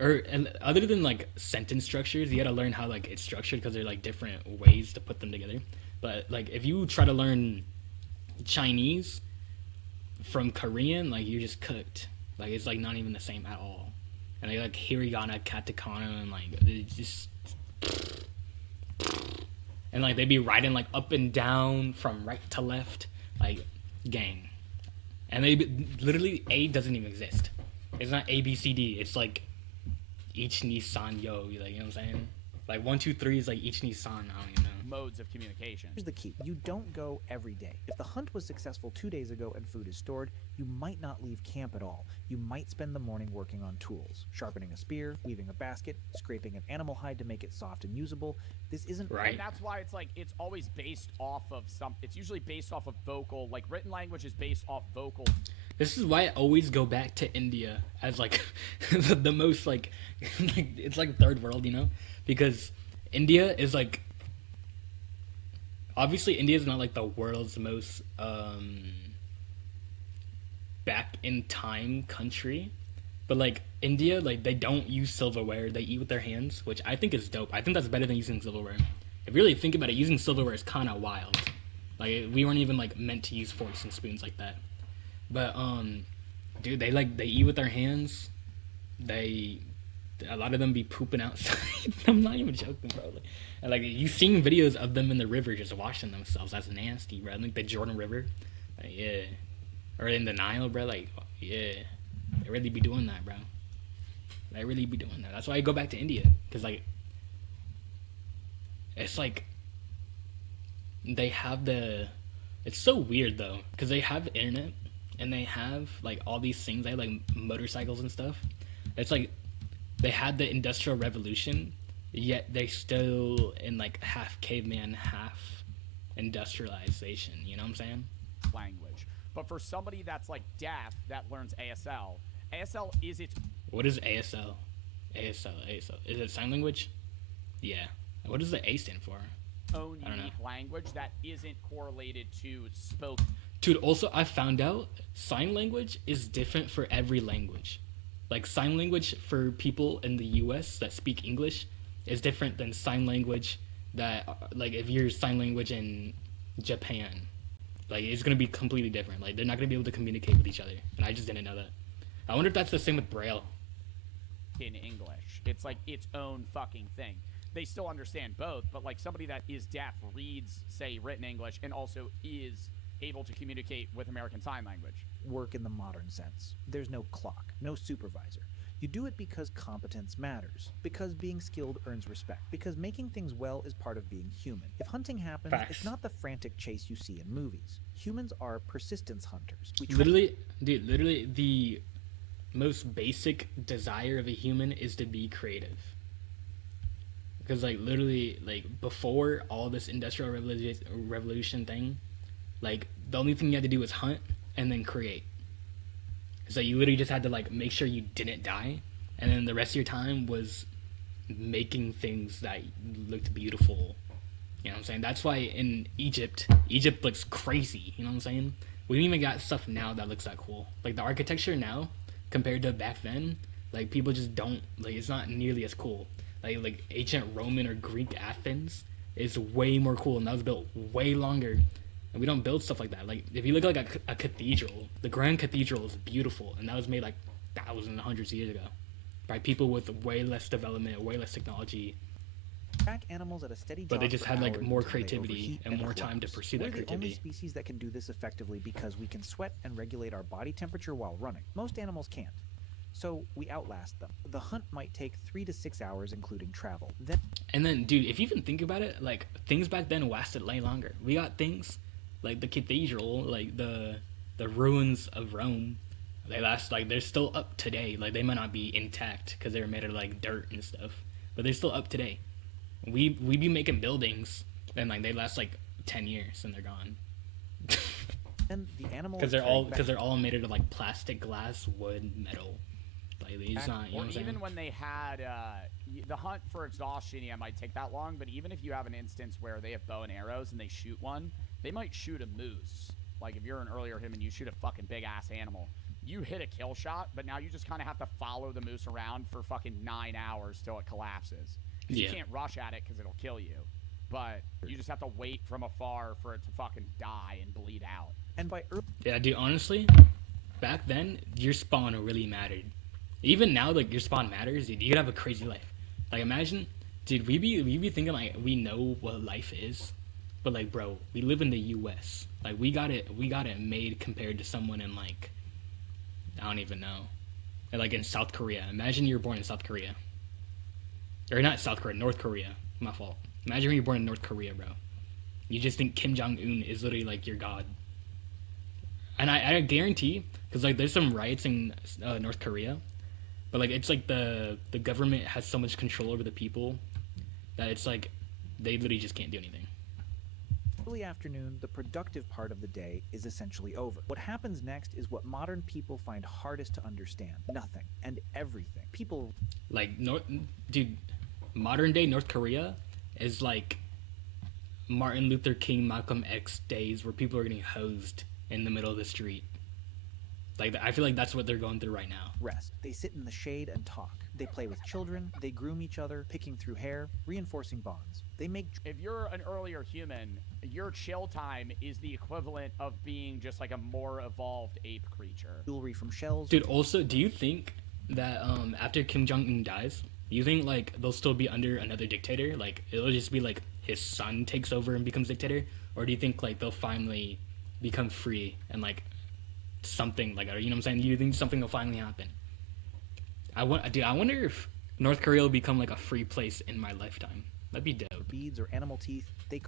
Other than like sentence structures, you gotta learn how like it's structured because there are like different ways to put them together. But like if you try to learn Chinese from Korean, like you're just cooked. Like it's like not even the same at all. And like hiragana, katakana, and like it's just. And like they be writing like up and down from right to left, like gang. And literally A doesn't even exist. It's not A B C D. It's like each Nissan yo. Like, you know what I'm saying? Like 1 2 3 is like each Nissan. I don't even know. Modes of communication. Here's the key. You don't go every day. If the hunt was successful 2 days ago and food is stored, you might not leave camp at all. You might spend the morning working on tools, sharpening a spear, weaving a basket, scraping an animal hide to make it soft and usable. This isn't right. And that's why it's like, it's always based off of it's usually based off of vocal, like written language is based off vocal. This is why I always go back to India as like the most like it's like third world, you know? Because India is like, obviously India is not like the world's most back in time country, but like India, like they don't use silverware, they eat with their hands, which I think is dope. I think that's better than using silverware. If you really think about it, using silverware is kind of wild. Like we weren't even like meant to use forks and spoons like that. But dude, they eat with their hands. A lot of them be pooping outside. I'm not even joking, bro. And like you seen videos of them in the river just washing themselves. That's nasty, bro. Like the Jordan River, like, yeah, or in the Nile, bro. Like, yeah, they really be doing that, bro. They really be doing that. That's why I go back to India, cause like it's like they have it's so weird though, cause they have internet and they have like all these things. They have like motorcycles and stuff. It's like they had the Industrial Revolution, yet they still in like half caveman, half industrialization. You know what I'm saying? Language. But for somebody that's like deaf that learns ASL is its... What is ASL? ASL. Is it sign language? Yeah. What does the A stand for? Own unique language that isn't correlated to spoke. Dude, also I found out sign language is different for every language. Like sign language for people in the US that speak English is different than sign language that, like, if you're sign language in Japan, like it's gonna be completely different. Like they're not gonna be able to communicate with each other, and I just didn't know that. I wonder if that's the same with Braille. In English, it's like its own fucking thing. They still understand both, but like somebody that is deaf reads, say, written English and also is able to communicate with American Sign Language. Work in the modern sense. There's no clock, no supervisor. You do it because competence matters, because being skilled earns respect, because making things well is part of being human. If hunting happens, it's not the frantic chase you see in movies. Humans are persistence hunters. Literally, the most basic desire of a human is to be creative. Because like literally, like before all this industrial revolution thing, like the only thing you had to do was hunt and then create. So you literally just had to like make sure you didn't die, and then the rest of your time was making things that looked beautiful. You know what I'm saying? That's why in Egypt looks crazy. You know what I'm saying? We don't even got stuff now that looks that cool. Like the architecture now compared to back then, like people just don't, like it's not nearly as cool. Like ancient Roman or Greek Athens is way more cool, and that was built way longer. And we don't build stuff like that. Like if you look at like a cathedral, the Grand Cathedral is beautiful, and that was made like thousands, hundreds of years ago. by people with way less development, way less technology, track animals at a steady but they jog just for had like hours more until they creativity overheat and more time to collapse. pursue We're that the only creativity. species that can do this effectively because we can sweat and regulate our body temperature while running. Most animals can't. So we outlast them. The hunt might take 3 to 6 hours, including travel. And then, dude, if you even think about it, like things back then lasted way longer. We got things like the cathedral, like the ruins of Rome. They last like they're still up today. Like they might not be intact because they were made of like dirt and stuff, but they're still up today. We be making buildings and like they last like 10 years and they're gone. And the animal Because they're all made of like plastic, glass, wood, metal. Like it's not, you know Or what I'm saying? even when they had the hunt for exhaustion, yeah, might take that long. But even if you have an instance where they have bow and arrows and they shoot one, they might shoot a moose. Like if you're an earlier human, you shoot a fucking big ass animal. You hit a kill shot, but now you just kind of have to follow the moose around for fucking 9 hours till it collapses. Yeah. You can't rush at it because it'll kill you. But you just have to wait from afar for it to fucking die and bleed out. And by early Yeah, dude, honestly, back then, your spawn really mattered. Even now, like, your spawn matters, dude. You could have a crazy life. Like, imagine, dude, we be thinking, like, we know what life is. But, like, bro, we live in the U.S. Like, we got it made compared to someone in, like, I don't even know. Like, in South Korea. Imagine you were born in South Korea. Or not South Korea, North Korea. My fault. Imagine when you're born in North Korea, bro. You just think Kim Jong-un is literally, like, your god. And I guarantee, because, like, there's some riots in North Korea, but, like, it's, like, the government has so much control over the people that it's, like, they literally just can't do anything. afternoon, the productive part of the day is essentially over. What happens next is what modern people find hardest to understand. Nothing and everything. People... Like, dude, modern day North Korea is, like, Martin Luther King, Malcolm X days where people are getting hosed in the middle of the street. Like, I feel like that's what they're going through right now. Rest. They sit in the shade and talk. They play with children. They groom each other, picking through hair, reinforcing bonds. They make... If you're an earlier human, your chill time is the equivalent of being just like a more evolved ape creature. Jewelry from shells. Dude, also, do you think that after Kim Jong-un dies, you think, like, they'll still be under another dictator? Like, it'll just be, like, his son takes over and becomes dictator? Or do you think, like, they'll finally become free and, like, something, like, you know what I'm saying? Do you think something will finally happen? I wonder if North Korea will become, like, a free place in my lifetime. That'd be dope. Beads or animal teeth. They...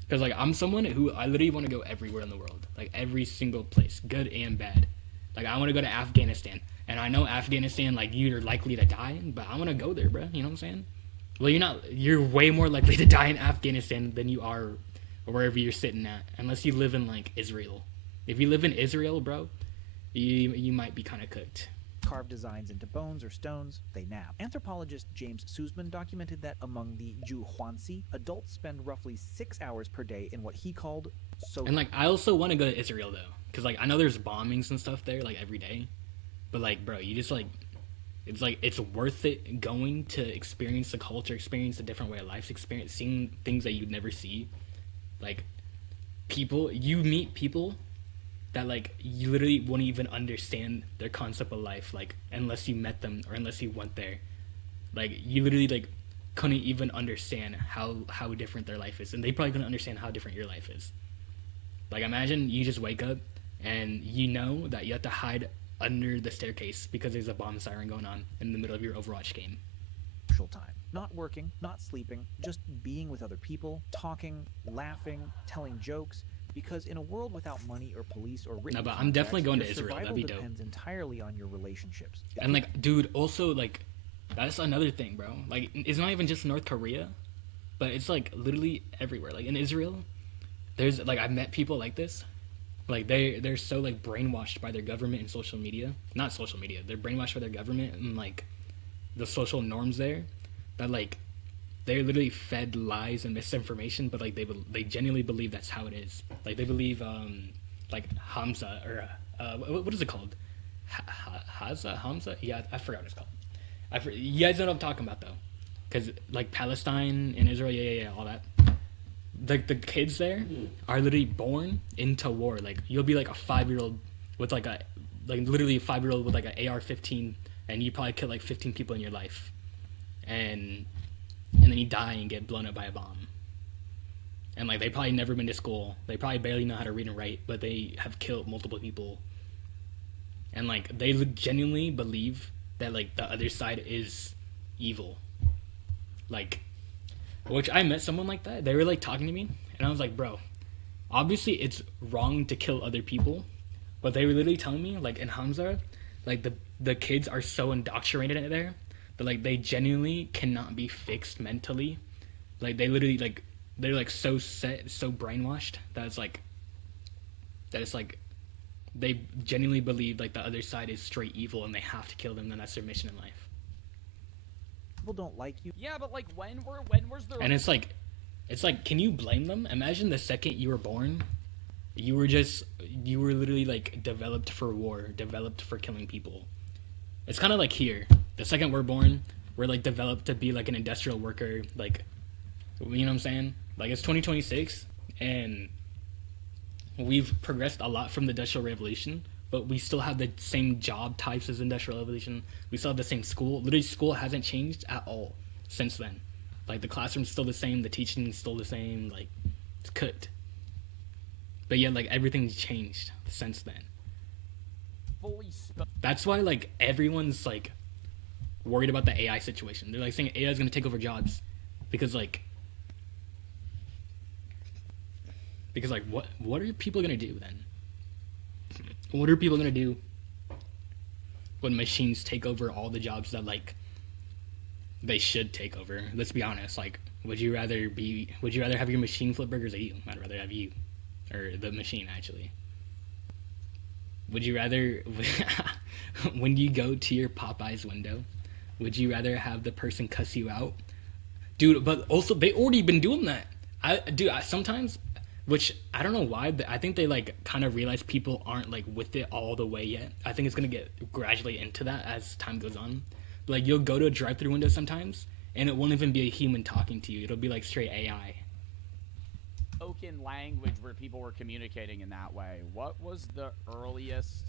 Because, like, I'm someone who, I literally want to go everywhere in the world. Like, every single place, good and bad. Like, I want to go to Afghanistan. And I know Afghanistan, like, you're likely to die, but I want to go there, bro. You know what I'm saying? Well, you're way more likely to die in Afghanistan than you are wherever you're sitting at. Unless you live in, like, Israel. If you live in Israel, bro, you might be kind of cooked. Carved designs into bones or stones, they nap. Anthropologist James Sussman documented that among the Juhuansi, adults spend roughly 6 hours per day in what he called And, like, I also want to go to Israel, though. Because, like, I know there's bombings and stuff there, like, every day. But, like, bro, you just, like, it's worth it going to experience the culture, experience a different way of life, experience seeing things that you'd never see. Like, you meet people that, like, you literally wouldn't even understand their concept of life, like, unless you met them or unless you went there. Like, you literally, like, couldn't even understand how different their life is, and they probably couldn't understand how different your life is. Like, imagine you just wake up and you know that you have to hide under the staircase because there's a bomb siren going on in the middle of your Overwatch game. social time. Not working, not sleeping, just being with other people, talking, laughing, telling jokes. Because in a world without money or police or written No, but I'm definitely going to your Israel. That'd survival be dope. depends entirely on your relationships. And, like, dude, also, like, that's another thing, bro. Like, it's not even just North Korea, but it's, like, literally everywhere. Like, in Israel, there's, like, I've met people like this. Like, they're so, like, brainwashed by their government and social media. Not social media. They're brainwashed by their government and, like, the social norms there that, like, they're literally fed lies and misinformation, but, like, they genuinely believe that's how it is. Like, they believe, like, Hamza, or, what is it called? Hamza? Yeah, I forgot what it's called. You guys know what I'm talking about, though. Because, like, Palestine and Israel, yeah, all that. Like, the kids there are literally born into war. Like, you'll be, like, a 5-year-old with, like, literally a 5-year-old with, like, an AR-15 and you probably kill like 15 people in your life, and then you die and get blown up by a bomb. And like they probably never been to school, they probably barely know how to read and write, but they have killed multiple people. And like they genuinely believe that like the other side is evil. Like, which I met someone like that. They were like talking to me, and I was like, bro, obviously it's wrong to kill other people, but they were literally telling me like in Hamza, like the kids are so indoctrinated in there that like they genuinely cannot be fixed mentally. Like they literally like they're like so set, so brainwashed that it's like they genuinely believe like the other side is straight evil and they have to kill them, and that's their mission in life. People don't like you. Yeah, but like when was there? And it's like, can you blame them? Imagine the second you were born, you were literally like developed for war, developed for killing people. It's kind of like here. The second we're born, we're like developed to be like an industrial worker, like, you know what I'm saying? Like it's 2026 and we've progressed a lot from the Industrial Revolution, but we still have the same job types as Industrial Revolution. We still have the same school. Literally, school hasn't changed at all since then. Like the classroom's still the same, the teaching's still the same. Like it's cooked. But yeah, like everything's changed since then. That's why like everyone's like worried about the AI situation. They're like saying AI is gonna take over jobs because like what are people gonna do then? What are people gonna do when machines take over all the jobs that like they should take over? Let's be honest. Like, would you rather have your machine flip burgers or you? I'd rather have you, or the machine actually. Would you rather, when you go to your Popeyes window, would you rather have the person cuss you out, dude? But also they already been doing that. I sometimes. Which, I don't know why, but I think they, like, kind of realize people aren't, like, with it all the way yet. I think it's going to get gradually into that as time goes on. Like, you'll go to a drive-thru window sometimes, and it won't even be a human talking to you. It'll be, like, straight AI. Spoken language where people were communicating in that way. What was the earliest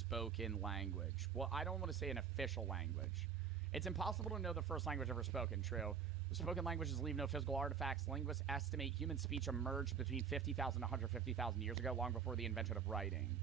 spoken language? Well, I don't want to say an official language. It's impossible to know the first language ever spoken, true. The spoken languages leave no physical artifacts. Linguists estimate human speech emerged between 50,000 and 150,000 years ago, long before the invention of writing.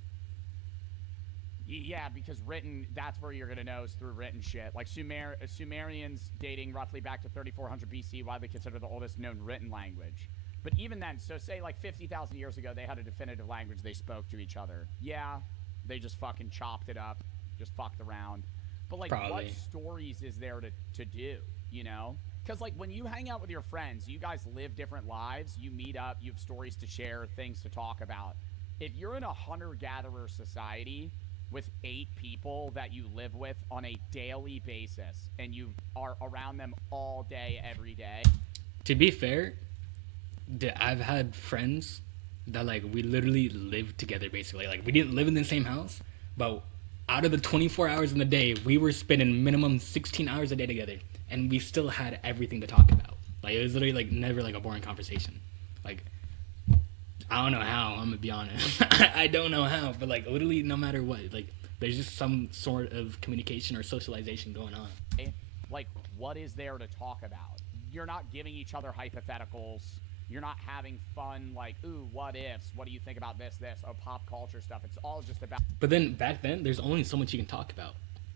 Yeah, because written, that's where you're going to know is through written shit. Like Sumerians dating roughly back to 3400 BC, widely considered the oldest known written language. But even then, so say like 50,000 years ago, they had a definitive language they spoke to each other. Yeah, they just fucking chopped it up, just fucked around. But like, Probably. What stories is there to do, you know? Because, like, when you hang out with your friends, you guys live different lives. You meet up. You have stories to share, things to talk about. If you're in a hunter-gatherer society with 8 people that you live with on a daily basis, and you are around them all day, every day. To be fair, I've had friends that, like, we literally lived together, basically. Like, we didn't live in the same house, but out of the 24 hours in the day, we were spending minimum 16 hours a day together. And we still had everything to talk about. Like, it was literally, like, never, like, a boring conversation. Like, I don't know how, I'm gonna be honest. I don't know how, but, like, literally, no matter what, like, there's just some sort of communication or socialization going on. Like, what is there to talk about? You're not giving each other hypotheticals. You're not having fun, like, ooh, what ifs? What do you think about this? Oh, pop culture stuff. It's all just about... But then, back then, there's only so much you can talk about.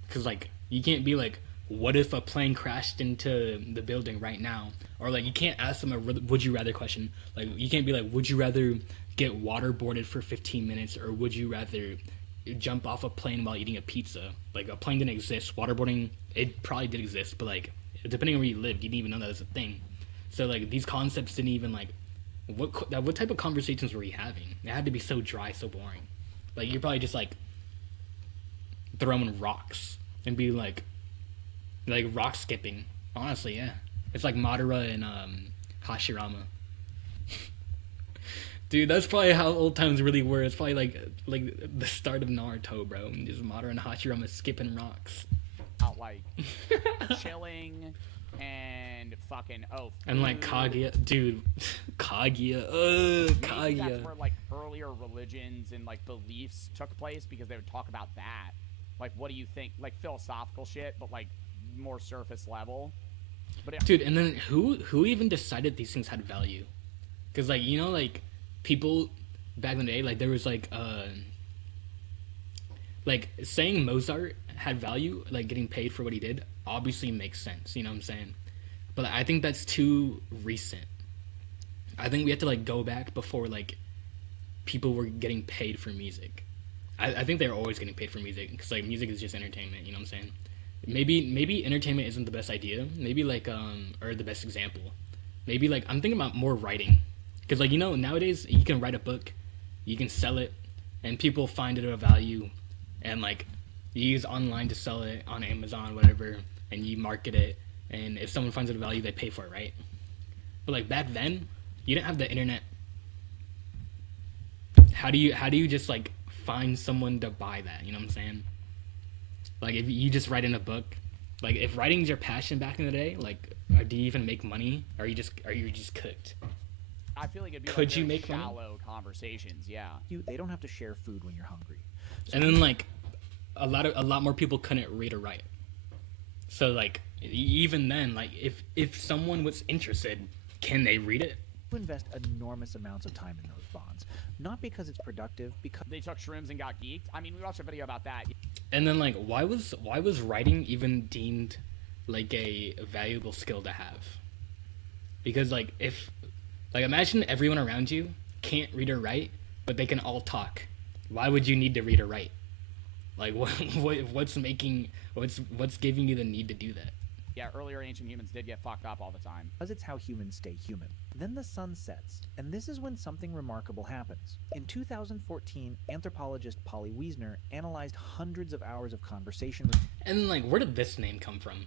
Because, like, you can't be, like... What if a plane crashed into the building right now? Or, like, you can't ask them a would you rather question. Like, you can't be like, would you rather get waterboarded for 15 minutes or would you rather jump off a plane while eating a pizza? Like, a plane didn't exist. Waterboarding, it probably did exist, but, like, depending on where you lived, you didn't even know that was a thing. So, like, these concepts didn't even, like, what type of conversations were we having? It had to be so dry, so boring. Like, you're probably just, like, throwing rocks and be like rock skipping. Honestly, yeah. It's like Madara and Hashirama. Dude, that's probably how old times really were. It's probably like the start of Naruto, bro. And just Madara and Hashirama skipping rocks. Out like chilling and fucking and like Kaguya, dude. Kaguya, Kaguya. That's where like earlier religions and like beliefs took place because they would talk about that. Like, what do you think? Like, philosophical shit, but, like, more surface level. But Dude, and then who even decided these things had value? Because, like, you know, like, people back in the day, like, there was, like, saying Mozart had value, like, getting paid for what he did, obviously makes sense, you know what I'm saying? But I think that's too recent. I think we have to, like, go back before, like, people were getting paid for music. I think they're always getting paid for music, because, like, music is just entertainment, you know what I'm saying? Maybe entertainment isn't the best idea. Maybe, like, or the best example. Maybe, like, I'm thinking about more writing. Because, like, you know, nowadays, you can write a book, you can sell it, and people find it of value, and, like, you use online to sell it on Amazon, whatever, and you market it, and if someone finds it of value, they pay for it, right? But, like, back then, you didn't have the internet. How do you just, like, find someone to buy that, you know what I'm saying? Like, if you just write in a book, like, if writing's your passion back in the day, like, do you even make money? Or are you just cooked? I feel like it'd be Could like you very make money? shallow conversations, yeah. They don't have to share food when you're hungry. So And then, like, a lot more people couldn't read or write. So, like, even then, like, if someone was interested, can they read it? you invest enormous amounts of time in those bonds, not because it's productive, because They took shrooms and got geeked. I mean, we watched a video about that. And then, like, why was writing even deemed like a valuable skill to have? Because, like, if, like, imagine everyone around you can't read or write, but they can all talk. Why would you need to read or write? Like, what's giving you the need to do that? Yeah, earlier ancient humans did get fucked up all the time. it's how humans stay human. Then the sun sets, and this is when something remarkable happens. In 2014, anthropologist Polly Wiesner analyzed hundreds of hours of conversation with And, like, where did this name come from?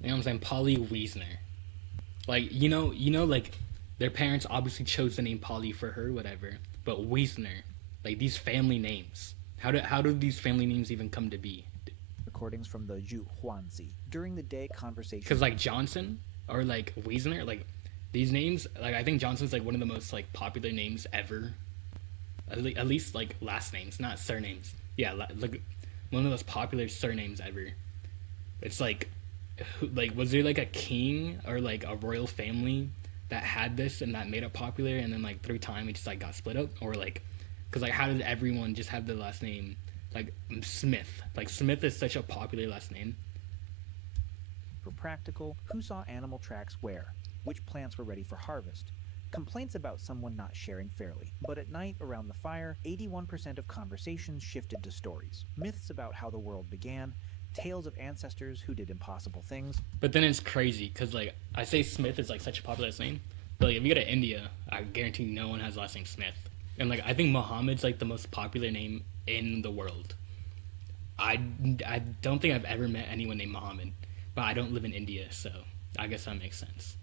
You know what I'm saying? Polly Wiesner. Like, you know, like, their parents obviously chose the name Polly for her, whatever. But Wiesner, like, these family names. How do these family names even come to be? recordings from the Zhu Huanzi. During the day, conversation Because, like, Johnson or, like, Wiesner, like, these names, like, I think Johnson's, like, one of the most, like, popular names ever. At least, like, last names, not surnames. Yeah, like, one of those popular surnames ever. It's like, was there, like, a king or, like, a royal family that had this and that made it popular, and then, like, through time it just, like, got split up? Or, like, because, like, how did everyone just have the last name, like, Smith? Like, Smith is such a popular last name. for practical, who saw animal tracks where, which plants were ready for harvest, complaints about someone not sharing fairly. But at night, around the fire, 81% of conversations shifted to stories. Myths about how the world began, tales of ancestors who did impossible things. But then it's crazy, because, like, I say Smith is, like, such a popular last name, but, like, if you go to India, I guarantee no one has the last name Smith. And, like, I think Muhammad's, like, the most popular name in the world. I don't think I've ever met anyone named Muhammad, but I don't live in India, so I guess that makes sense.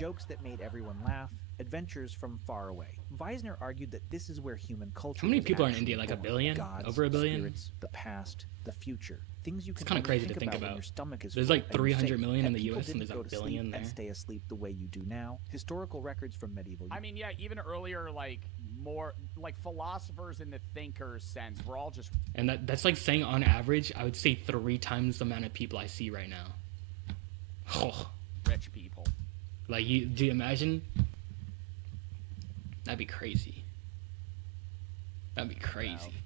Jokes that made everyone laugh, adventures from far away. Weisner argued that this is where human culture How many was people are in actually India? Like a born. billion? Gods, Over a billion? spirits, the past, the future. Things you can kinda only crazy to think when about. your stomach is There's, full like, and you're 300 safe. million in That the people US, and didn't there's a go to sleep billion and there. stay asleep the way you do now. Historical records from medieval I mean, yeah, even earlier, like, more, like, philosophers in the thinkers sense, we're all just And that's like saying, on average, I would say 3 times the amount of people I see right now. Oh, rich people. like, do you imagine? That'd be crazy. That'd be crazy.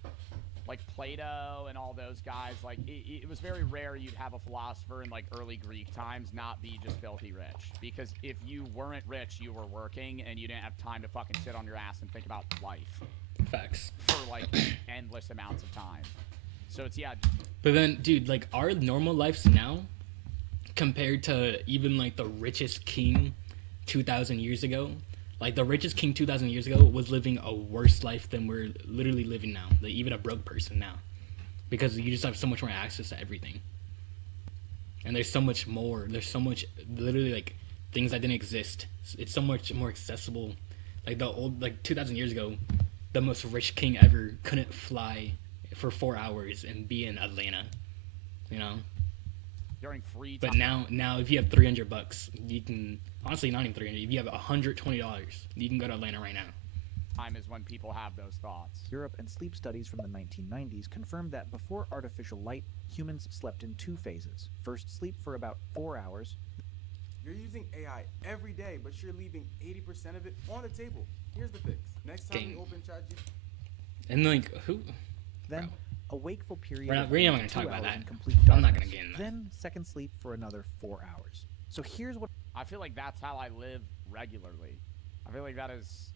Like Plato and all those guys, like, it was very rare you'd have a philosopher in, like, early Greek times not be just filthy rich. Because if you weren't rich, you were working, and you didn't have time to fucking sit on your ass and think about life Facts. for, like, endless amounts of time. So it's, yeah, But then, dude, like, our normal lives now, compared to even, like, the richest king 2,000 years ago, like, the richest king 2,000 years ago was living a worse life than we're literally living now. Like, even a broke person now. Because you just have so much more access to everything. And there's so much more. There's so much, literally, like, things that didn't exist. It's so much more accessible. Like, the old, like, 2,000 years ago, the most rich king ever couldn't fly for 4 hours and be in Atlanta. You know? during free But time. now if you have $300, you can, honestly, not even 300. If you have $120, you can go to Atlanta right now. time is when people have those thoughts. Europe, and sleep studies from the 1990s confirmed that before artificial light, humans slept in 2 phases. First, sleep for about 4 hours. You're using AI every day, but you're leaving 80% of it on the table. Here's the fix. Next time you open ChatGPT. And like who? Then, a wakeful period We're not of going 1 to to talk 2 about hours that. in complete I'm not darkness. going to get into that. Then, second sleep for another 4 hours. So here's what I feel like that's how I live regularly. I feel like that is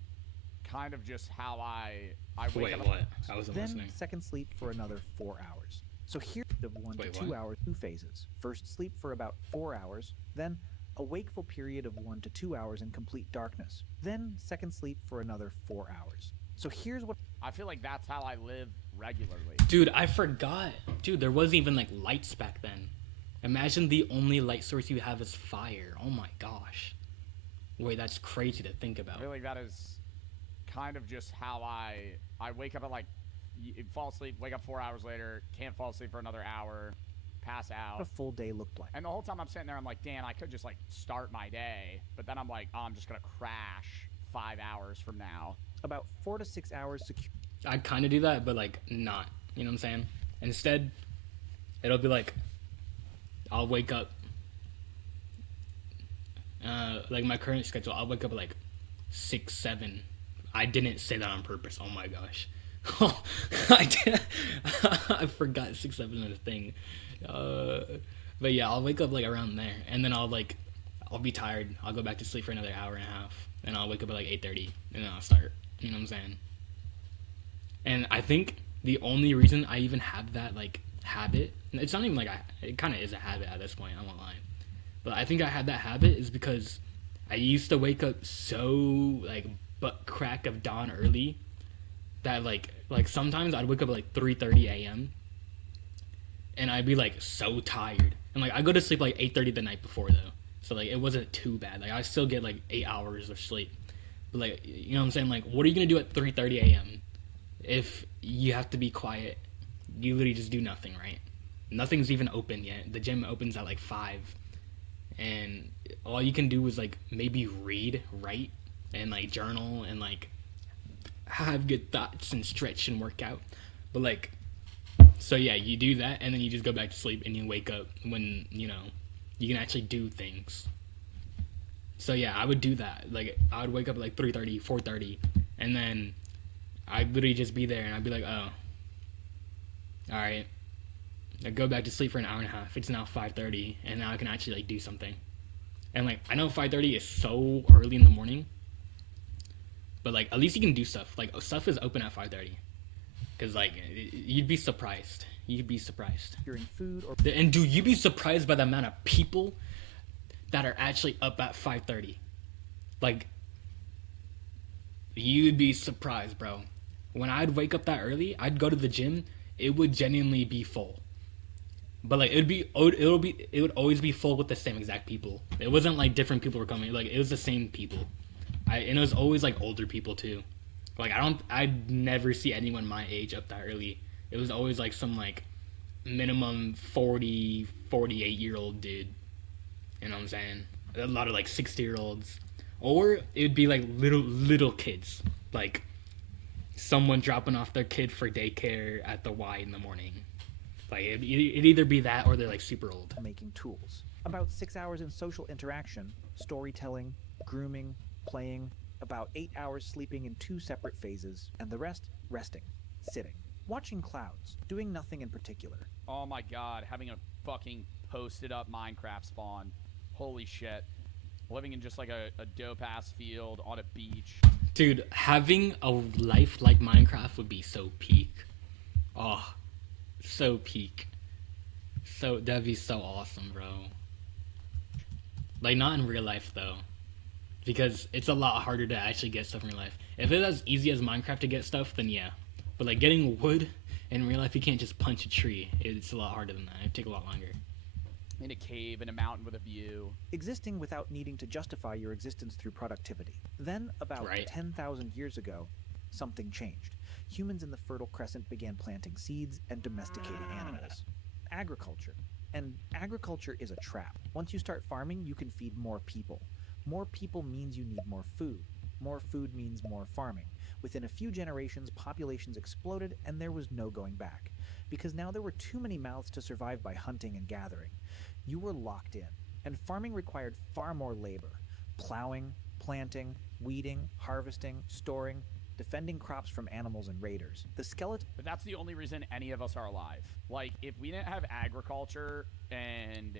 kind of just how I wake Wait, up. what? I wasn't Then, listening. second sleep for another 4 hours. So here of 1 Wait, to 2 what? hours, 2 phases. First, sleep for about 4 hours. Then, a wakeful period of 1 to 2 hours in complete darkness. Then, second sleep for another 4 hours. So here's what I feel like that's how I live regularly. Dude, I forgot. Dude, there wasn't even like lights back then. Imagine the only light source you have is fire. Oh my gosh. Wait, that's crazy to think I about. feel like that is kind of just how I wake up at like fall asleep, wake up 4 hours later, can't fall asleep for another hour, pass a out. full day looked like. And the whole time I'm sitting there, I'm like, Dan, I could just like start my day, but then I'm like, oh, I'm just gonna crash 5 hours from now. About 4 to 6 hours secure. I'd kind of do that, but like not. You know what I'm saying? Instead, it'll be like, I'll wake up. Like my current schedule, I'll wake up at like 6, 7. I didn't say that on purpose. Oh my gosh. I did. I forgot 6, 7 is a thing. But yeah, I'll wake up like around there, and then I'll be tired. I'll go back to sleep for another hour and a half, and I'll wake up at like 8:30, and then I'll start. You know what I'm saying? And I think the only reason I even have that like habit, it's not even like it kind of is a habit at this point. I won't lie, but I think I had that habit is because I used to wake up so like butt crack of dawn early that like sometimes I'd wake up at like 3:30 a.m. and I'd be like so tired, and like I go to sleep like 8:30 the night before though, so like it wasn't too bad. Like I still get like 8 hours of sleep, but like you know what I'm saying, like what are you gonna do at 3:30 a.m. if you have to be quiet? You literally just do nothing, right? Nothing's even open yet. The gym opens at like 5, and all you can do is like maybe read, write, and like journal and like have good thoughts and stretch and work out. But like, so yeah, you do that and then you just go back to sleep and you wake up when you know you can actually do things. So yeah, I would do that. Like I would wake up at like 3:30, 4:30, and then I'd literally just be there and I'd be like, oh, all right, I go back to sleep for an hour and a half. It's now 5:30, and now I can actually like do something. And like I know 5:30 is so early in the morning, but like at least you can do stuff. Like stuff is open at 5:30, because like you'd be surprised. You'd be surprised. Securing food or And dude, you'd be surprised by the amount of people that are actually up at 5:30. Like you'd be surprised, bro. When I'd wake up that early, I'd go to the gym. It would genuinely be full. But like it would always be full with the same exact people. It wasn't like different people were coming. Like it was the same people. And it was always like older people too. Like I'd never see anyone my age up that early. It was always like some like minimum 40, 48-year-old dude. You know what I'm saying? A lot of like 60-year-olds. Or it would be like little kids. Like someone dropping off their kid for daycare at the Y in the morning. Like it'd either be that or they're like super old. making tools. About 6 hours in social interaction, storytelling, grooming, playing. About 8 hours sleeping in 2 separate phases, and the rest resting, sitting, watching clouds, doing nothing in particular. Oh my god, having a fucking posted up Minecraft spawn. Holy shit. Living in just like a dope ass field on a beach. Dude, having a life like Minecraft would be so peak. Oh, so peak. So that'd be so awesome, bro. Like not in real life though, because it's a lot harder to actually get stuff in real life. If it's as easy as Minecraft to get stuff, then yeah. But like getting wood in real life, you can't just punch a tree. It's a lot harder than that. It'd take a lot longer. In a cave, in a mountain with a view. Existing without needing to justify your existence through productivity. Then, about Right. 10,000 years ago, something changed. Humans in the Fertile Crescent began planting seeds and domesticating animals. Agriculture. And agriculture is a trap. Once you start farming, you can feed more people. More people means you need more food. More food means more farming. Within a few generations, populations exploded and there was no going back. Because now there were too many mouths to survive by hunting and gathering. You were locked in, and farming required far more labor. Plowing, planting, weeding, harvesting, storing, defending crops from animals and raiders. The skeleton. But that's the only reason any of us are alive. Like, if we didn't have agriculture and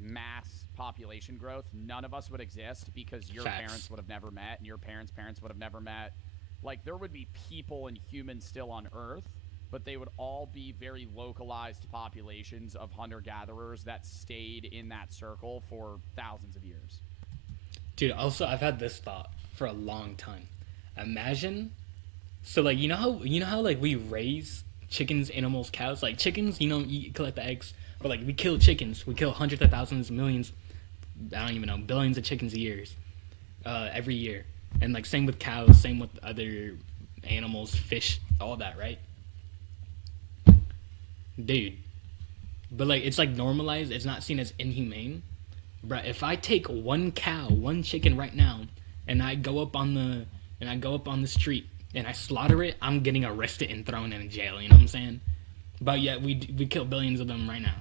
mass population growth, none of us would exist because your Facts. parents would have never met and your parents' parents would have never met. Like, there would be people and humans still on Earth, but they would all be very localized populations of hunter-gatherers that stayed in that circle for thousands of years. Dude, also I've had this thought for a long time. Imagine, so like you know how like we raise chickens, animals, cows. Like chickens, you collect the eggs, but like we kill chickens. We kill hundreds of thousands, millions, I don't even know, billions of chickens every year. And like same with cows, same with other animals, fish, all that, right? Dude, but like it's like normalized. It's not seen as inhumane. Bruh, if I take one cow, one chicken right now, and I go up on the street and I slaughter it, I'm getting arrested and thrown in jail. You know what I'm saying? But yet we kill billions of them right now.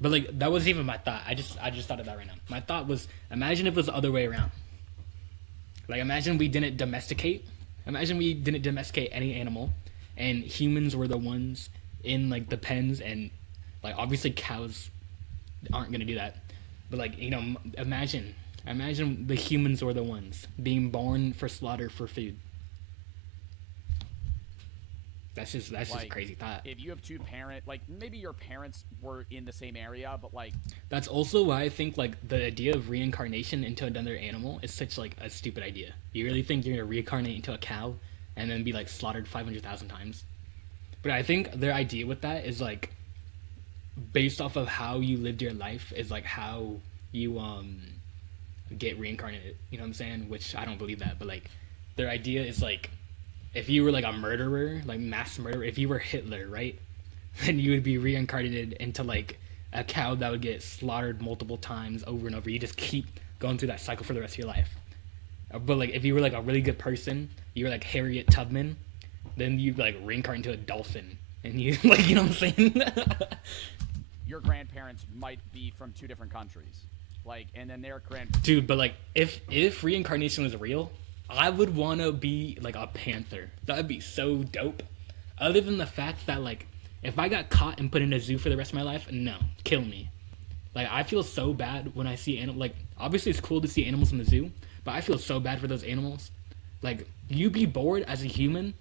But like that wasn't even my thought. I just thought of that right now. My thought was, imagine if it was the other way around. Like imagine we didn't domesticate. Imagine we didn't domesticate any animal, and humans were the ones in like the pens, and like obviously cows aren't gonna do that. But like imagine the humans were the ones being born for slaughter for food. That's just a crazy thought. If you have two like maybe your parents were in the same area, but like That's also why I think like the idea of reincarnation into another animal is such like a stupid idea. You really think you're gonna reincarnate into a cow and then be like slaughtered 500,000 times? But I think their idea with that is like based off of how you lived your life is like how you get reincarnated. You know what I'm saying? Which I don't believe that, but like their idea is like if you were like a murderer, like mass murderer, if you were Hitler, right? Then you would be reincarnated into like a cow that would get slaughtered multiple times over and over. You just keep going through that cycle for the rest of your life. But like if you were like a really good person, you were like Harriet Tubman, then you like reincarnate into a dolphin, and you like, you know what I'm saying? your grandparents might be from two different countries, like, and then their Dude, but like if reincarnation was real, I would want to be like a panther. That'd be so dope. Other than the fact that like if I got caught and put in a zoo for the rest of my life, no, kill me. Like I feel so bad when I see like obviously it's cool to see animals in the zoo, but I feel so bad for those animals. Like you be bored as a human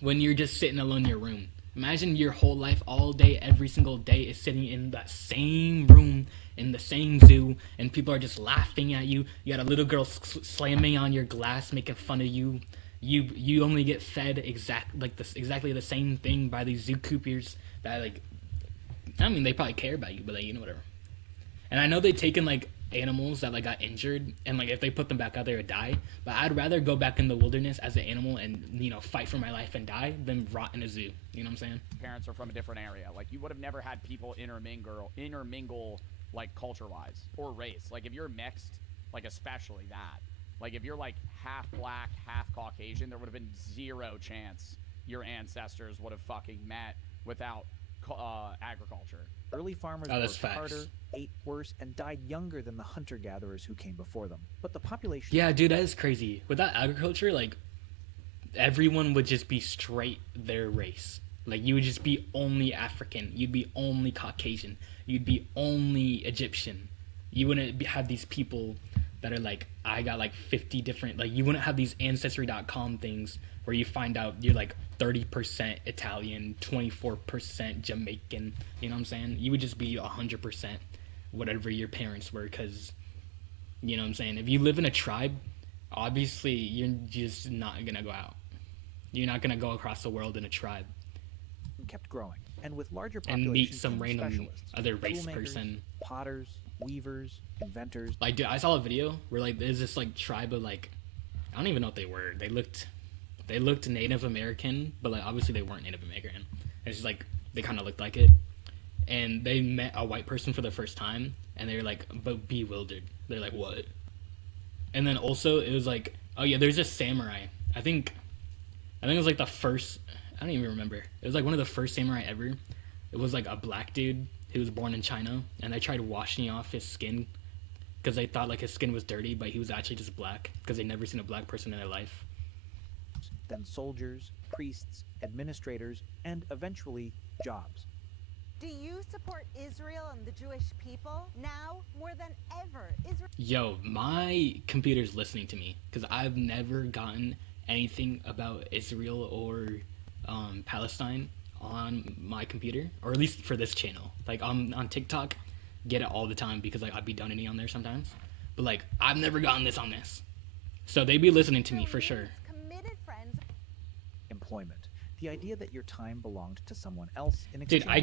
when you're just sitting alone in your room. Imagine your whole life, all day, every single day, is sitting in that same room, in the same zoo, and people are just laughing at you. You got a little girl slamming on your glass, making fun of you. You only get fed exactly the same thing by these zookeepers that, like, I mean, they probably care about you, but, like, you know, whatever. And I know they've taken, like, animals that, like, got injured, and, like, if they put them back out there, would die. But I'd rather go back in the wilderness as an animal and, you know, fight for my life and die than rot in a zoo. You know what I'm saying? parents are from a different area. Like, you would have never had people intermingle like, culture-wise or race. Like, if you're mixed, like, especially that. Like, if you're, like, half black, half Caucasian, there would have been zero chance your ancestors would have fucking met without agriculture. Early farmers worked harder, ate worse, and died younger than the hunter-gatherers who came before them. But the population... Yeah, dude, that is crazy. Without agriculture, like, everyone would just be straight their race. Like, you would just be only African. You'd be only Caucasian. You'd be only Egyptian. You wouldn't have these people that are like, I got like 50 different, like, you wouldn't have these Ancestry.com things where you find out you're like 30% Italian, 24% Jamaican. You know what I'm saying? You would just be 100% whatever your parents were, because, you know what I'm saying? If you live in a tribe, obviously you're just not going to go out. You're not going to go across the world in a tribe. Kept growing, and with larger and populations meet some random other race person. Potters, weavers, inventors. Like, dude, I saw a video where like there's this like tribe of like, I don't even know what they were. They looked Native American, but like obviously they weren't Native American. It's just like they kind of looked like it, and they met a white person for the first time, and they were like, but bewildered. They're like, what? And then also it was like Oh yeah, there's a samurai. I think it was like the first. I don't even remember. It was like one of the first samurai ever. It was like a black dude who was born in China, and they tried washing off his skin because they thought like his skin was dirty, but he was actually just black because they never seen a black person in their life. Then soldiers, priests, administrators, and eventually jobs. Do you support Israel and the Jewish people? Now, more than ever, Israel... Yo, my computer's listening to me because I've never gotten anything about Israel or Palestine on my computer, or at least for this channel. Like on TikTok, get it all the time because like I'd be donating on there sometimes. But like I've never gotten this on this. So they be listening to me for sure. Committed friends. Employment. The idea that your time belonged to someone else in exchange. Dude, I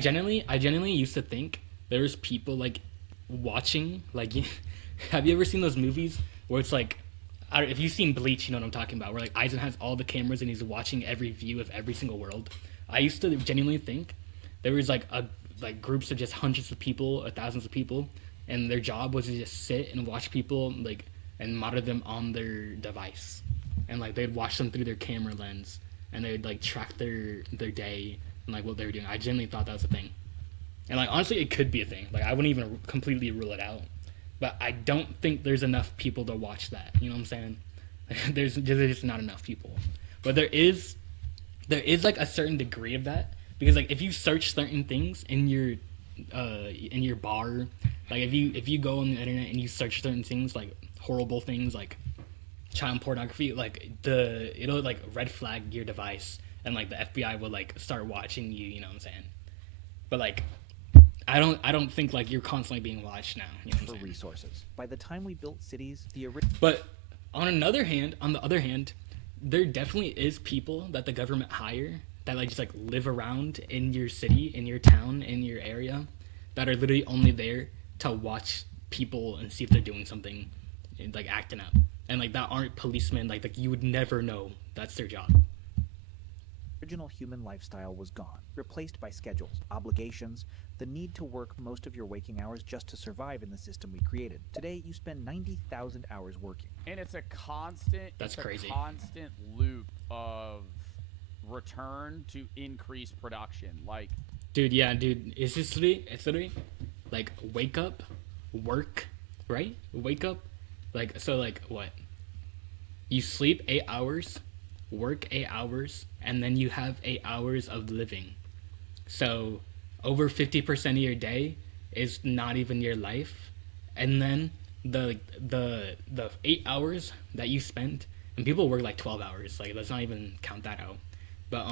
genuinely used to think there was people like watching, like, have you ever seen those movies where it's like, if you've seen Bleach, you know what I'm talking about, where like Aizen has all the cameras and he's watching every view of every single world. I used to genuinely think there was like groups of just hundreds of people or thousands of people, and their job was to just sit and watch people like and monitor them on their device, and like they'd watch them through their camera lens, and they'd like track their day and like what they were doing. I genuinely thought that was a thing, and like honestly, it could be a thing. Like I wouldn't even completely rule it out, but I don't think there's enough people to watch that. You know what I'm saying? There's just not enough people, but there is like a certain degree of that, because like if you search certain things in your bar, like if you go on the internet and you search certain things, like horrible things like child pornography, like it'll like red flag your device, and like the FBI will like start watching you. You know what I'm saying? But like I don't think like you're constantly being watched now. You know what I'm for saying? resources. By the time we built cities, But on the other hand, there definitely is people that the government hire that like just like live around in your city, in your town, in your area, that are literally only there to watch people and see if they're doing something, and, like acting up, and like that aren't policemen. Like you would never know that's their job. original human lifestyle was gone, replaced by schedules, obligations, the need to work most of your waking hours just to survive in the system we created. Today, you spend 90,000 hours working. And it's a constant Crazy. Constant loop of return to increase production. Like, dude, it's literally like wake up, work, right? Wake up, like, so like what? You sleep 8 hours, work 8 hours, and then you have 8 hours of living. So over 50% of your day is not even your life. And then the 8 hours that you spent, and people work like 12 hours, like let's not even count that out. But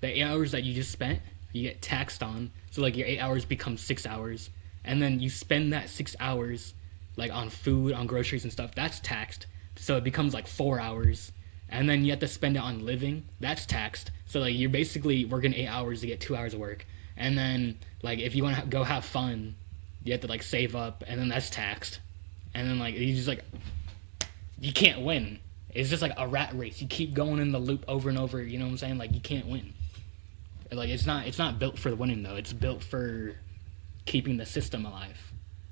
the 8 hours that you just spent, you get taxed on. So like your 8 hours becomes 6 hours, and then you spend that 6 hours like on food, on groceries and stuff. That's taxed. So it becomes like 4 hours, and then you have to spend it on living. That's taxed. So like you're basically working 8 hours to get 2 hours of work. And then like if you want to go have fun, you have to like save up, and then that's taxed. And then like you just like, you can't win. It's just like a rat race. You keep going in the loop over and over. You know what I'm saying? Like you can't win. Like it's not built for winning though. It's built for keeping the system alive.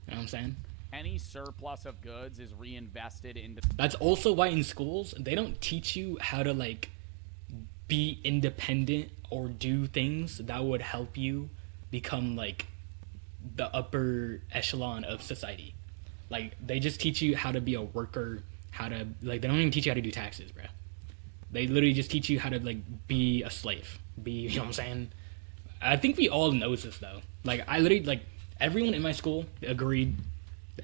You know what I'm saying? any surplus of goods is reinvested into. That's also why in schools they don't teach you how to like be independent or do things that would help you become like the upper echelon of society. Like they just teach you how to be a worker, how to like they don't even teach you how to do taxes, bro. They literally just teach you how to like be a slave. You know what I'm saying? I think we all knows this though. Like I literally like everyone in my school agreed.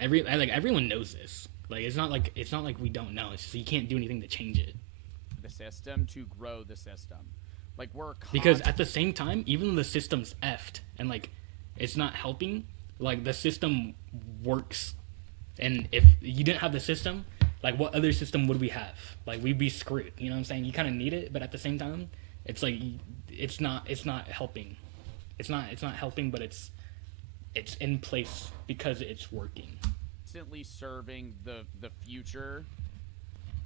Everyone knows this. Like it's not like we don't know. It's just you can't do anything to change it. The system to grow the system. Like we're because at the same time, even though the system's effed and like it's not helping, like the system works. And if you didn't have the system, like what other system would we have? Like we'd be screwed. You know what I'm saying? You kind of need it, but at the same time, it's like it's not helping. It's not helping, but it's in place because it's working. Constantly serving the future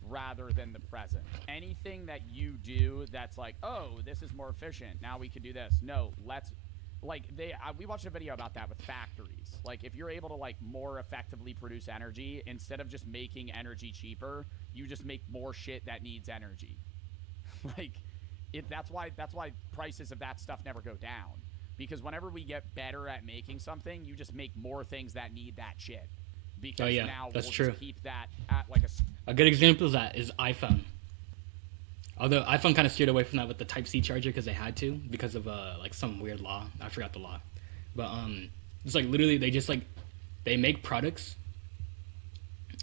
rather than the present. Anything that you do that's like, oh, this is more efficient. Now we can do this. No, like we watched a video about that with factories. Like if you're able to like more effectively produce energy instead of just making energy cheaper, you just make more shit that needs energy. Like that's why prices of that stuff never go down, because whenever we get better at making something, you just make more things that need that shit, because now that's we'll true. just keep that at like A good example of that is iPhone. Although iPhone kind of steered away from that with the Type-C charger because they had to, because of like some weird law. I forgot the law. But it's like literally they make products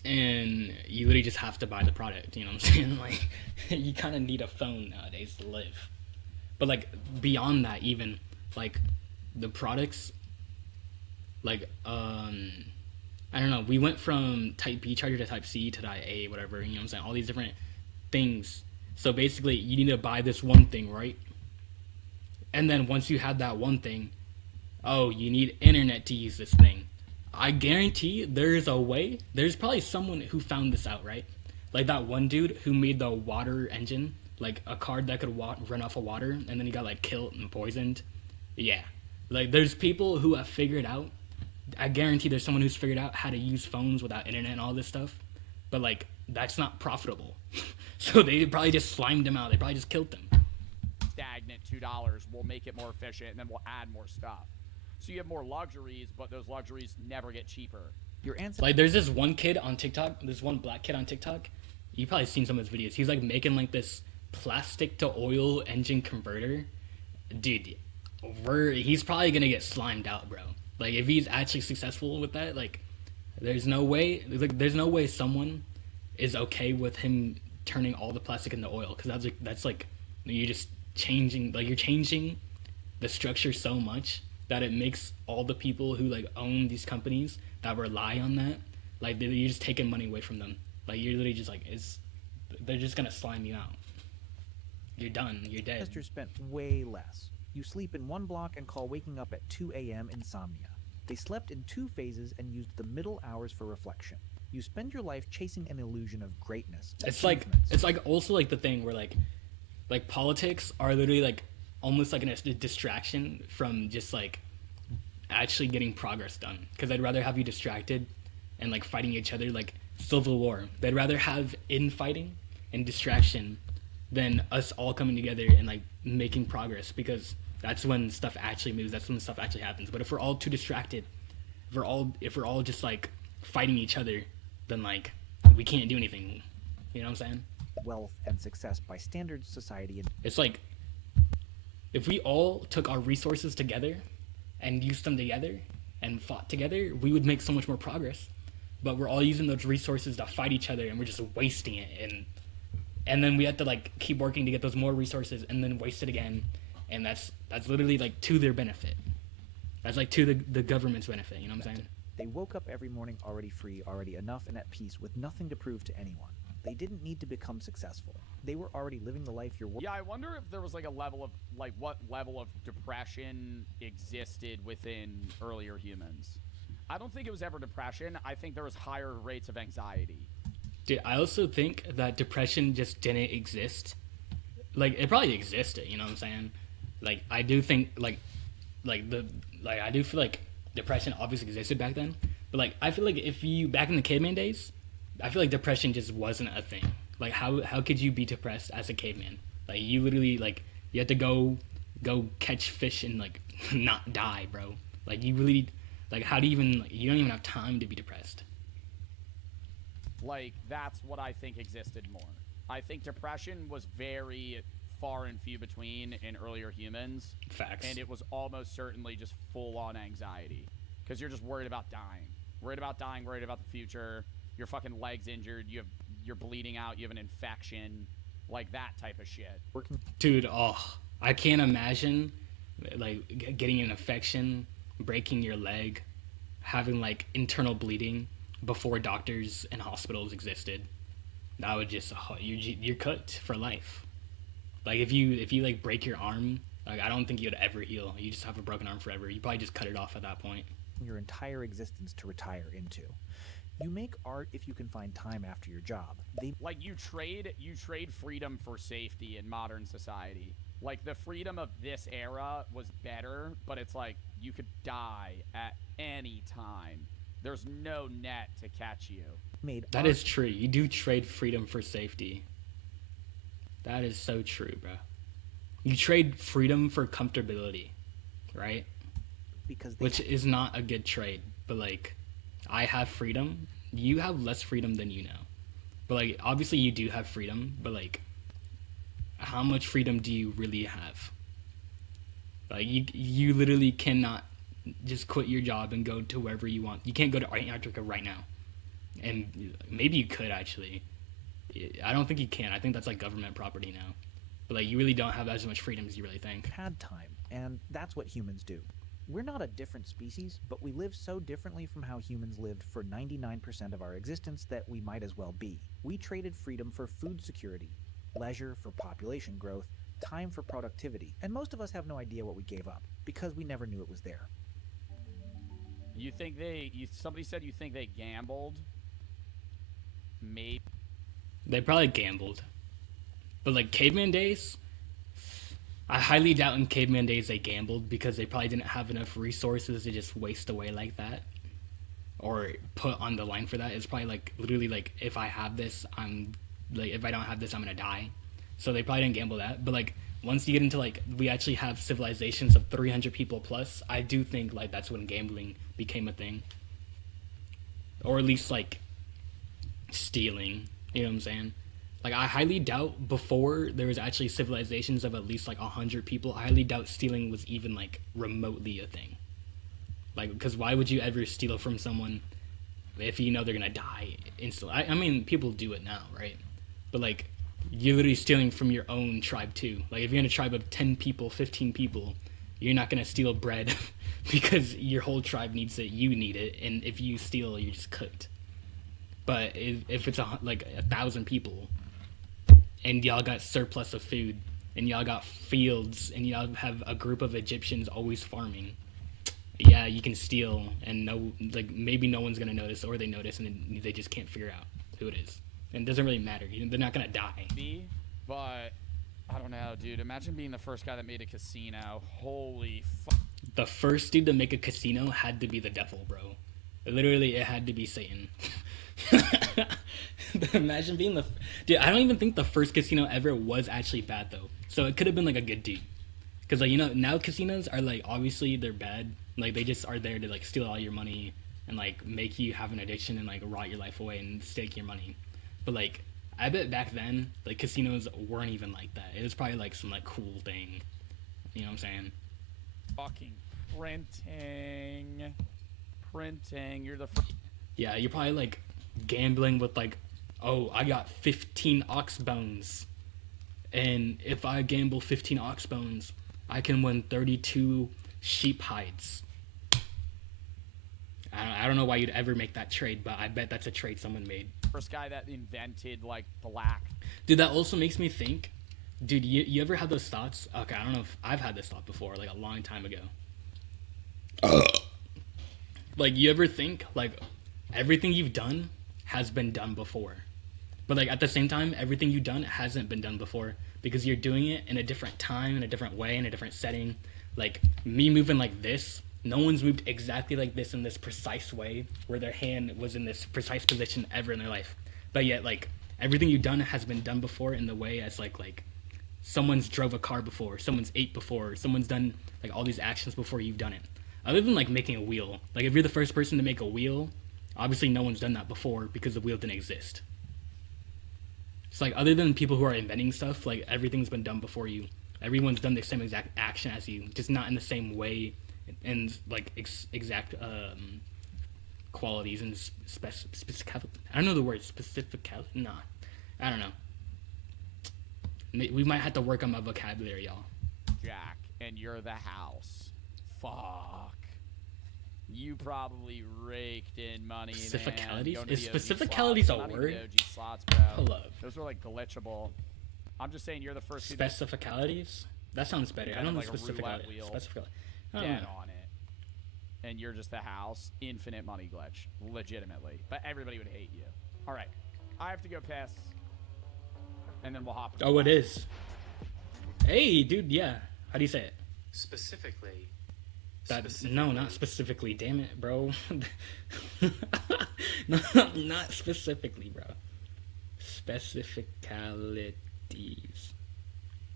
and you literally just have to buy the product, you know what I'm saying? Like you kind of need a phone nowadays to live. But like beyond that, even like the products, like I don't know, we went from Type B charger to Type C to Type A, whatever, you know what I'm saying? All these different things. So basically, you need to buy this one thing, right? And then once you have that one thing, oh, you need internet to use this thing. I guarantee there's a way. There's probably someone who found this out, right? Like that one dude who made the water engine, like a car that could run off of water, and then he got like killed and poisoned. Yeah. Like there's people who have figured out. I guarantee there's someone who's figured out how to use phones without internet and all this stuff. But like that's not profitable. So they probably just slimed them out. They probably just killed them. stagnant $2. We'll make it more efficient, and then we'll add more stuff. So you have more luxuries, but those luxuries never get cheaper. Your answer. Like there's this one kid on TikTok, this one black kid on TikTok. You've probably seen some of his videos. He's like making like this plastic to oil engine converter. Dude, he's probably gonna get slimed out, bro. Like if he's actually successful with that, like there's no way someone is okay with him turning all the plastic into oil, because that's like you're just changing, like you're changing the structure so much that it makes all the people who like own these companies that rely on that, like you're just taking money away from them. Like you're literally just like they're just gonna slime you out. You're done. You're dead. Ancestors spent way less. You sleep in one block and call waking up at 2 a.m. insomnia. They slept in 2 phases and used the middle hours for reflection. You spend your life chasing an illusion of greatness. It's like also like the thing where like politics are literally like almost like a distraction from just like actually getting progress done. Because I'd rather have you distracted and like fighting each other like Civil War. They'd rather have infighting and distraction than us all coming together and like making progress, because that's when stuff actually moves. That's when stuff actually happens. But if we're all too distracted, if we're all just like fighting each other, then like we can't do anything. You know what I'm saying? Wealth and success by standards society. And it's like if we all took our resources together and used them together and fought together, we would make so much more progress. But we're all using those resources to fight each other, and we're just wasting it, and then we have to like keep working to get those more resources and then waste it again. And that's literally like to their benefit. That's like to the government's benefit, you know what I'm saying? They woke up every morning already free, already enough and at peace, with nothing to prove to anyone. They didn't need to become successful. They were already living the life you're Yeah, I wonder if there was like a level of like what level of depression existed within earlier humans. I don't think it was ever depression. I think there was higher rates of anxiety. Dude, I also think that depression just didn't exist. Like it probably existed, you know what I'm saying? Like I do think I do feel like depression obviously existed back then. But like I feel like if you back in the caveman days, I feel like depression just wasn't a thing. Like how could you be depressed as a caveman? Like you literally like you had to go catch fish and like not die, bro. Like you really like how do you even like, you don't even have time to be depressed. Like that's what I think existed more. I think depression was very far and few between in earlier humans. Facts. And it was almost certainly just full-on anxiety, because you're just worried about dying, worried about the future. Your fucking leg's injured. You're bleeding out. You have an infection, like that type of shit. Dude, I can't imagine like getting an infection, breaking your leg, having like internal bleeding before doctors and hospitals existed. That would just you're cooked for life. Like if you like break your arm, like I don't think you'd ever heal. You just have a broken arm forever. You probably just cut it off at that point. Your entire existence to retire into. You make art if you can find time after your job. Like you trade freedom for safety in modern society. Like, the freedom of this era was better, but it's like you could die at any time. There's no net to catch you. Made That is true. You do trade freedom for safety. That is so true, bro. You trade freedom for comfortability, right? because they Which is not a good trade. But like, I have freedom. You have less freedom than you know. But like, obviously you do have freedom. But like, how much freedom do you really have? Like, you literally cannot just quit your job and go to wherever you want. You can't go to Antarctica right now. And maybe you could actually. I don't think you can. I think that's like government property now. But like, you really don't have as much freedom as you really think. had time, and that's what humans do. We're not a different species, but we live so differently from how humans lived for 99% of our existence that we might as well be. We traded freedom for food security, leisure for population growth, time for productivity, and most of us have no idea what we gave up, because we never knew it was there. You think somebody said you think they gambled? Maybe. They probably gambled. But like, caveman days, I highly doubt in caveman days they gambled, because they probably didn't have enough resources to just waste away like that or put on the line for that. It's probably like, literally like, if I have this, I'm like, if I don't have this, I'm gonna die. So they probably didn't gamble that. But like, once you get into like, we actually have civilizations of 300 people plus, I do think like that's when gambling became a thing. Or at least like stealing, you know what I'm saying? Like, I highly doubt before there was actually civilizations of at least like 100 people, I highly doubt stealing was even like remotely a thing. Like, because why would you ever steal from someone if you know they're gonna die instantly? I mean, people do it now, right? But like, you're literally stealing from your own tribe too. Like, if you're in a tribe of 10 people, 15 people, you're not gonna steal bread because your whole tribe needs it, you need it, and if you steal, you're just cooked. But if it's like 1,000 people, and y'all got surplus of food, and y'all got fields, and y'all have a group of Egyptians always farming, yeah, you can steal, and no, like, maybe no one's gonna notice, or they notice and they just can't figure out who it is. And it doesn't really matter. They're not gonna die. But I don't know, dude. Imagine being the first guy that made a casino. Holy fuck. The first dude to make a casino had to be the devil, bro. Literally, it had to be Satan. Imagine being the dude. I don't even think the first casino ever was actually bad though. So it could have been like a good dude. Because like, you know, now casinos are like, obviously they're bad. Like, they just are there to like steal all your money and like make you have an addiction and like rot your life away and stake your money. But like, I bet back then like casinos weren't even like that. It was probably like some like cool thing. You know what I'm saying? Fucking printing. You're the Yeah, you're probably like gambling with like, oh, I got 15 ox bones, and if I gamble 15 ox bones, I can win 32 sheep hides. I don't know why you'd ever make that trade, but I bet that's a trade someone made. first guy that invented like black. Dude, that also makes me think, dude, you ever had those thoughts? Okay, I don't know if I've had this thought before, like a long time ago. Like, you ever think like everything you've done has been done before, but like at the same time, everything you've done hasn't been done before, because you're doing it in a different time, in a different way, in a different setting. Like, me moving like this, no one's moved exactly like this in this precise way where their hand was in this precise position ever in their life. But yet, like, everything you've done has been done before in the way as like someone's drove a car before, someone's ate before, someone's done like all these actions before you've done it. Other than like making a wheel, like if you're the first person to make a wheel, obviously no one's done that before because the wheel didn't exist. It's like, other than people who are inventing stuff, like everything's been done before you. Everyone's done the same exact action as you, just not in the same way and like exact qualities and specific. I don't know the word specific. Nah, I don't know. We might have to work on my vocabulary, y'all. Jack, and you're the house. Fuck. You probably raked in money. Specificalities? Man. Is Going to the OG specificalities slots. a Not even word? the OG slots, bro. Hold up. Those were like glitchable. I'm just saying you're the first dude that Specificalities? That sounds better. I Kind don't of know like a roulette wheel. specificality. I don't dead know. on it. And you're just the house. Infinite money glitch. Legitimately. But everybody would hate you. All right. I have to go piss. And then we'll hop. Oh, it is. Hey, dude, yeah. How do you say it? Specifically. No, not specifically. Damn it, bro. No, not specifically, bro. Specificalities.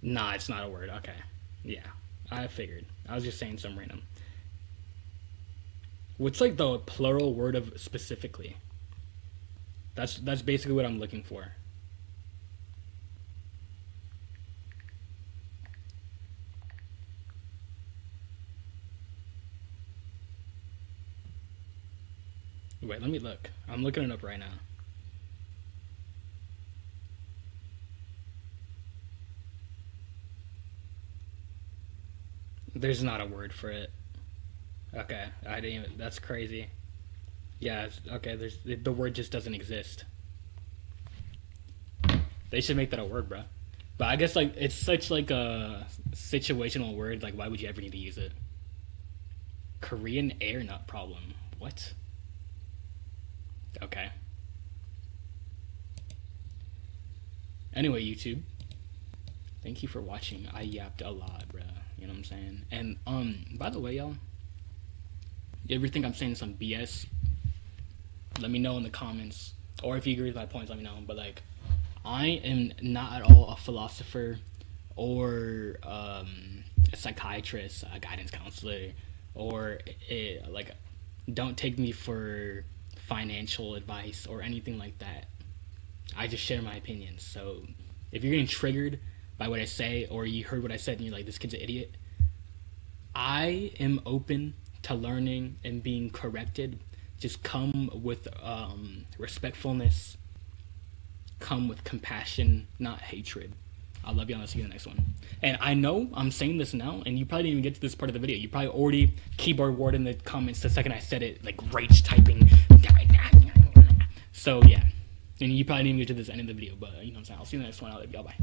Nah, it's not a word. Okay. Yeah, I figured. I was just saying some random. What's like the plural word of specifically? That's basically what I'm looking for. Wait, let me look. I'm looking it up right now. There's not a word for it. Okay, I didn't even. That's crazy. Yeah, okay. The word just doesn't exist. They should make that a word, bro. But I guess like it's such like a situational word. Like, why would you ever need to use it? Korean air nut problem. What? Okay. Anyway, YouTube. Thank you for watching. I yapped a lot, bro. You know what I'm saying? And by the way, y'all, you ever think I'm saying some BS? Let me know in the comments, or if you agree with my points, let me know. But like, I am not at all a philosopher or a psychiatrist, a guidance counselor, or like, don't take me for financial advice or anything like that. I just share my opinions. So if you're getting triggered by what I say, or you heard what I said and you're like, this kid's an idiot, I am open to learning and being corrected. Just come with respectfulness, come with compassion, not hatred. I love you, and I'll see you in the next one. And I know I'm saying this now, and you probably didn't even get to this part of the video. You probably already keyboard word in the comments the second I said it, like rage typing. So yeah, and you probably didn't even get to this end of the video, but you know what I'm saying. I'll see you in the next one. I love y'all. Bye.